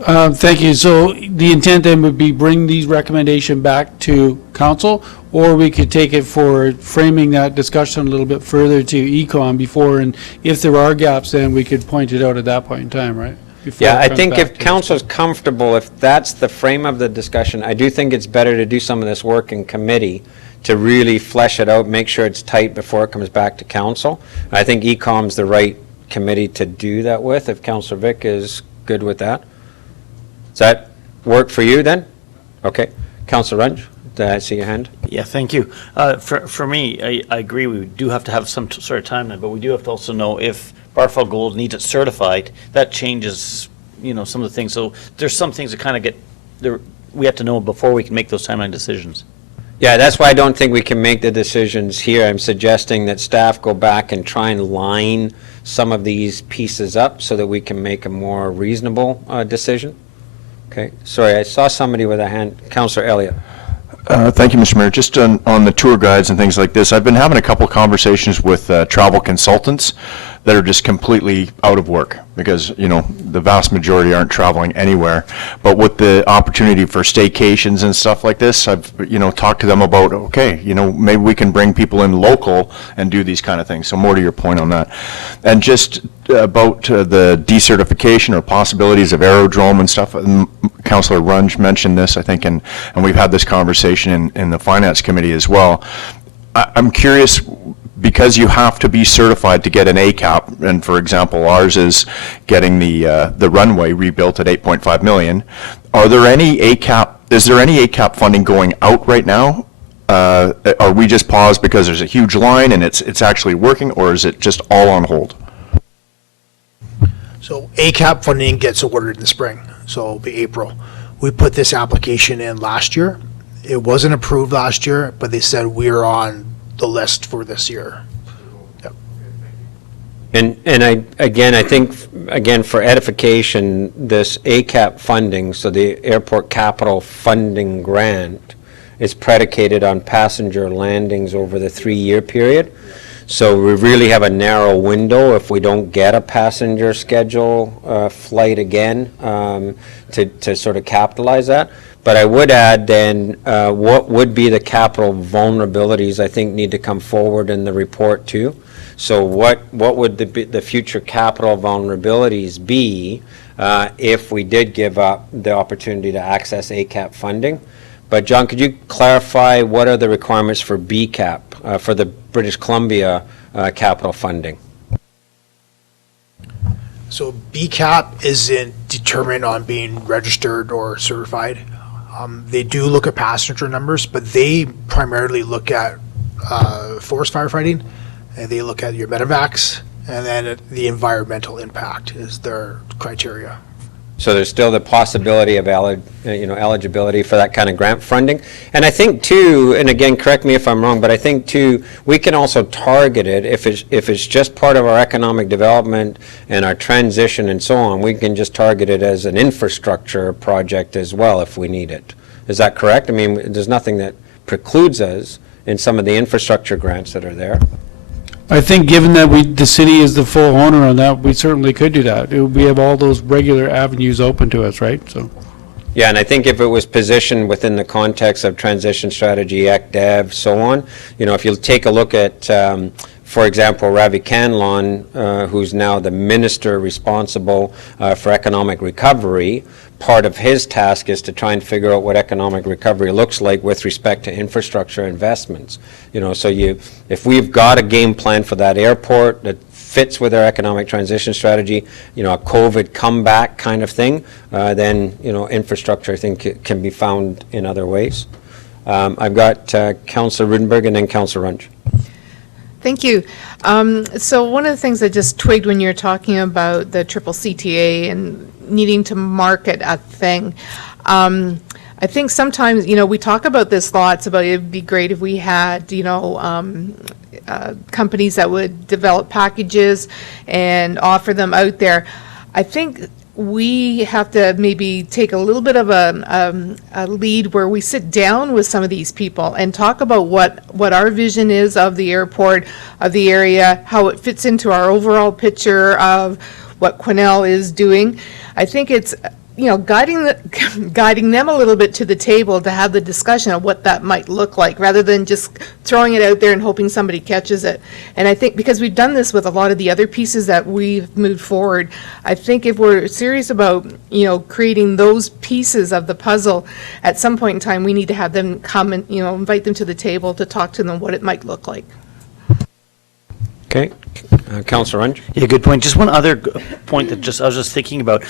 Thank you. So the intent then would be bring these recommendations back to council, or we could take it forward, framing that discussion a little bit further to Econ before, and if there are gaps, then we could point it out at that point in time, right? Before Yeah, it I comes think back if to us. council's comfortable, if that's the frame of the discussion, I do think it's better to do some of this work in committee to really flesh it out, make sure it's tight before it comes back to council. I think Ecom's the right committee to do that with, if Councillor Vic is good with that. Does that work for you then? Okay. Councillor Runge, did I see your hand? Yeah, thank you. For me, I agree, we do have to have some sort of timeline, but we do have to also know if Barfell Gold needs it certified. That changes, some of the things. So there's some things that kind of get, we have to know before we can make those timeline decisions. Yeah, that's why I don't think we can make the decisions here. I'm suggesting that staff go back and try and line some of these pieces up so that we can make a more reasonable decision. Okay, sorry, I saw somebody with a hand. Councillor Elliott. Thank you, Mr. Mayor. Just on the tour guides and things like this, I've been having a couple conversations with travel consultants that are just completely out of work because, the vast majority aren't traveling anywhere. But with the opportunity for staycations and stuff like this, I've, talked to them about, okay, maybe we can bring people in local and do these kind of things. So more to your point on that. And just about the decertification or possibilities of aerodrome and stuff, Councillor Runge mentioned this, I think, and we've had this conversation in the Finance Committee as well. I'm curious, because you have to be certified to get an ACAP, and for example, ours is getting the runway rebuilt at $8.5 million. Is there any ACAP funding going out right now? Are we just paused because there's a huge line and it's actually working, or is it just all on hold? So ACAP funding gets awarded in the spring, so it'll be April. We put this application in last year. It wasn't approved last year, but they said we're on the list for this year. Yep. And I think for edification, this ACAP funding, so the Airport Capital Funding Grant, is predicated on passenger landings over the 3-year period. So we really have a narrow window if we don't get a passenger schedule flight again to sort of capitalize that. But I would add then, what would be the capital vulnerabilities, I think, need to come forward in the report too. So what would the future capital vulnerabilities be if we did give up the opportunity to access Acap funding? But John, could you clarify what are the requirements for BCAP, for the British Columbia capital funding? So BCAP isn't determined on being registered or certified. They do look at passenger numbers, but they primarily look at forest firefighting, and they look at your medevacs, and then the environmental impact is their criteria. So there's still the possibility of eligibility for that kind of grant funding. And I think too, and again, correct me if I'm wrong, but I think too, we can also target it if it's just part of our economic development and our transition and so on, we can just target it as an infrastructure project as well if we need it. Is that correct? I mean, there's nothing that precludes us in some of the infrastructure grants that are there. I think given that the city is the full owner on that, we certainly could do that. We have all those regular avenues open to us, right? So. Yeah, and I think if it was positioned within the context of transition strategy, ECDEV, so on, if you take a look at, for example, Ravi Kanlon, who's now the minister responsible for economic recovery, part of his task is to try and figure out what economic recovery looks like with respect to infrastructure investments. So if we've got a game plan for that airport that fits with our economic transition strategy, a COVID comeback kind of thing, then, infrastructure, I think, can be found in other ways. I've got Councillor Rudenberg and then Councillor Runge. Thank you. So one of the things I just twigged when you're talking about the triple CTA and needing to market a thing, I think sometimes, we talk about this lots about it'd be great if we had, companies that would develop packages and offer them out there. I think we have to maybe take a little bit of a lead where we sit down with some of these people and talk about what our vision is of the airport, of the area, how it fits into our overall picture of what Quesnel is doing. I think it's, guiding them a little bit to the table to have the discussion of what that might look like, rather than just throwing it out there and hoping somebody catches it. And I think because we've done this with a lot of the other pieces that we've moved forward, I think if we're serious about, creating those pieces of the puzzle, at some point in time, we need to have them come and, invite them to the table to talk to them what it might look like. Okay. Councillor Runge? Yeah, good point. Just one other point that I was just thinking about.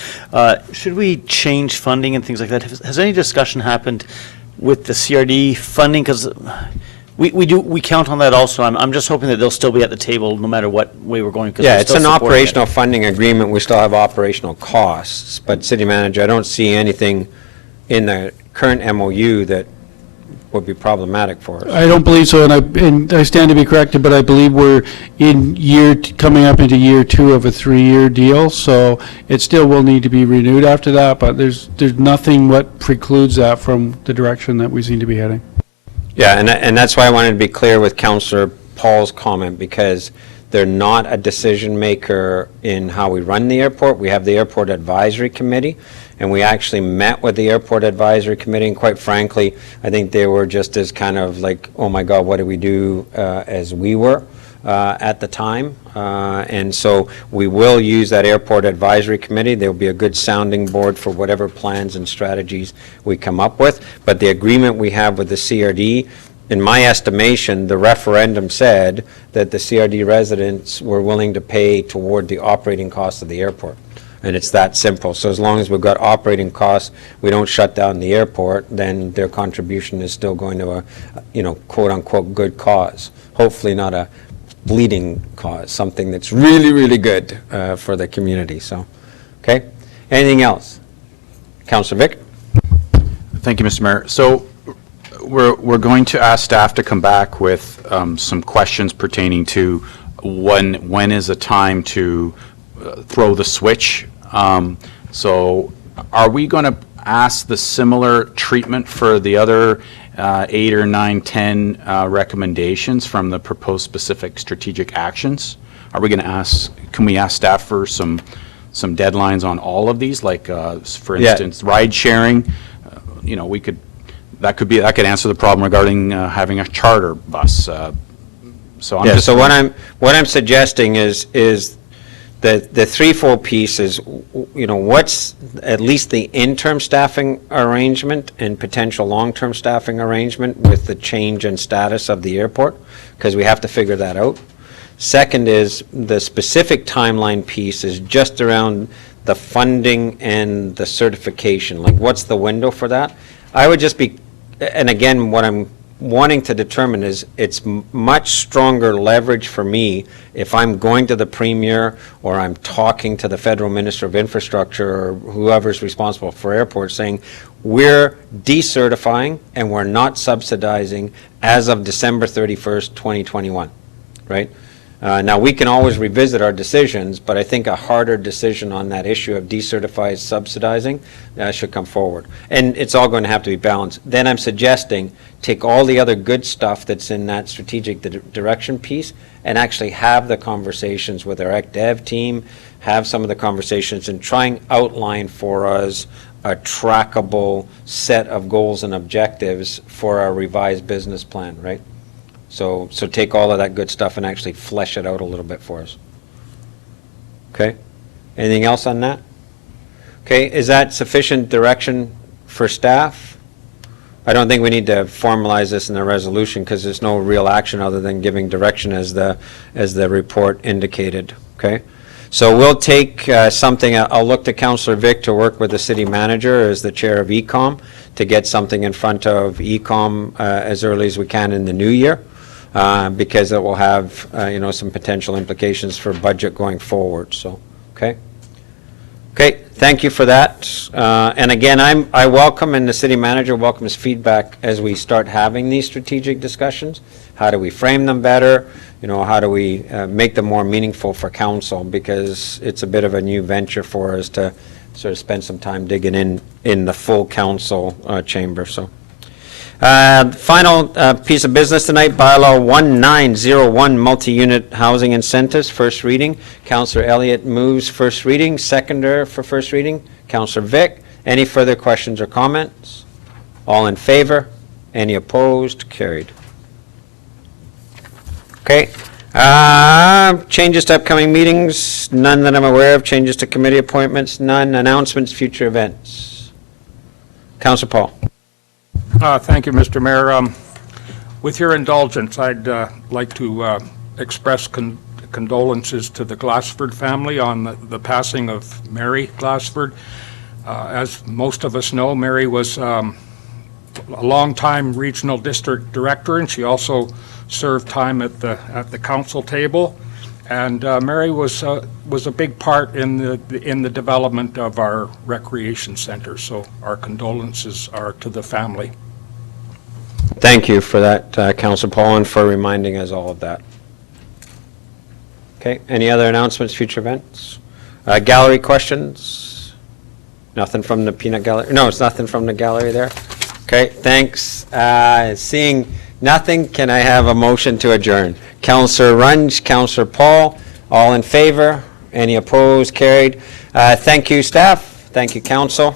Should we change funding and things like that? Has any discussion happened with the CRD funding? Because we count on that also. I'm just hoping that they'll still be at the table no matter what way we're going. Yeah, it's an operational funding agreement. We still have operational costs. But City Manager, I don't see anything in the current MOU that would be problematic for us. I don't believe so, and I stand to be corrected, but I believe we're coming up into year 2 of a 3-year deal, so it still will need to be renewed after that, but there's nothing what precludes that from the direction that we seem to be heading. Yeah, and that's why I wanted to be clear with Councillor Paul's comment, because they're not a decision maker in how we run the airport. We have the Airport Advisory Committee, and we actually met with the Airport Advisory Committee, and quite frankly, I think they were just as kind of like, oh my God, what do we do, as we were at the time. And so we will use that Airport Advisory Committee. There'll be a good sounding board for whatever plans and strategies we come up with. But the agreement we have with the CRD, in my estimation, the referendum said that the CRD residents were willing to pay toward the operating costs of the airport. And it's that simple. So as long as we've got operating costs, we don't shut down the airport, then their contribution is still going to a, quote-unquote, good cause. Hopefully not a bleeding cause, something that's really, really good for the community. So, okay. Anything else? Councillor Vic? Thank you, Mr. Mayor. So we're going to ask staff to come back with some questions pertaining to when is a time to throw the switch. So are we going to ask the similar treatment for the other 8 or 9, 10 recommendations from the proposed specific strategic actions. Are we going to can we ask staff for some deadlines on all of these? Like, for Yeah. instance, ride sharing, that could answer the problem regarding having a charter bus. So I'm Yeah, just. so what I'm suggesting is the threefold piece is, what's at least the interim staffing arrangement and potential long-term staffing arrangement with the change in status of the airport, because we have to figure that out. Second is the specific timeline piece is just around the funding and the certification, like what's the window for that? I would just be, and again, what I'm wanting to determine is it's much stronger leverage for me if I'm going to the Premier or I'm talking to the Federal Minister of Infrastructure or whoever's responsible for airports saying, we're decertifying and we're not subsidizing as of December 31st, 2021, right? Now, we can always revisit our decisions, but I think a harder decision on that issue of decertified subsidizing should come forward. And it's all going to have to be balanced. Then I'm suggesting take all the other good stuff that's in that strategic direction piece and actually have the conversations with our ECDev team, have some of the conversations and try and outline for us a trackable set of goals and objectives for our revised business plan, right? So take all of that good stuff and actually flesh it out a little bit for us. Okay? Anything else on that? Okay, is that sufficient direction for staff? I don't think we need to formalize this in a resolution because there's no real action other than giving direction as the report indicated. Okay? So we'll take something, I'll look to Councillor Vic to work with the city manager as the chair of ECOM to get something in front of ECOM as early as we can in the new year. Because it will have, some potential implications for budget going forward, so, okay? Okay, thank you for that. And again, I welcome, and the city manager welcomes feedback as we start having these strategic discussions. How do we frame them better? How do we make them more meaningful for council? Because it's a bit of a new venture for us to sort of spend some time digging in the full council chamber, so. Final piece of business tonight, Bylaw 1901, multi-unit housing incentives, first reading. Councillor Elliott moves first reading. Seconder for first reading, Councillor Vic. Any further questions or comments? All in favor? Any opposed? Carried. Okay. Changes to upcoming meetings? None that I'm aware of. Changes to committee appointments? None. Announcements, future events? Councillor Paul. Thank you, Mr. Mayor. With your indulgence, I'd like to express condolences to the Glassford family on the passing of Mary Glassford. As most of us know, Mary was a long-time regional district director, and she also served time at the council table. And Mary was a big part in the development of our recreation center. So our condolences are to the family. Thank you for that, Councillor Paul, and for reminding us all of that. Okay, any other announcements, future events? Gallery questions? Nothing from the peanut gallery? No, it's nothing from the gallery there. Okay, thanks. Seeing nothing, can I have a motion to adjourn? Councillor Runge, Councillor Paul, all in favor? Any opposed? Carried. Thank you, staff. Thank you, council.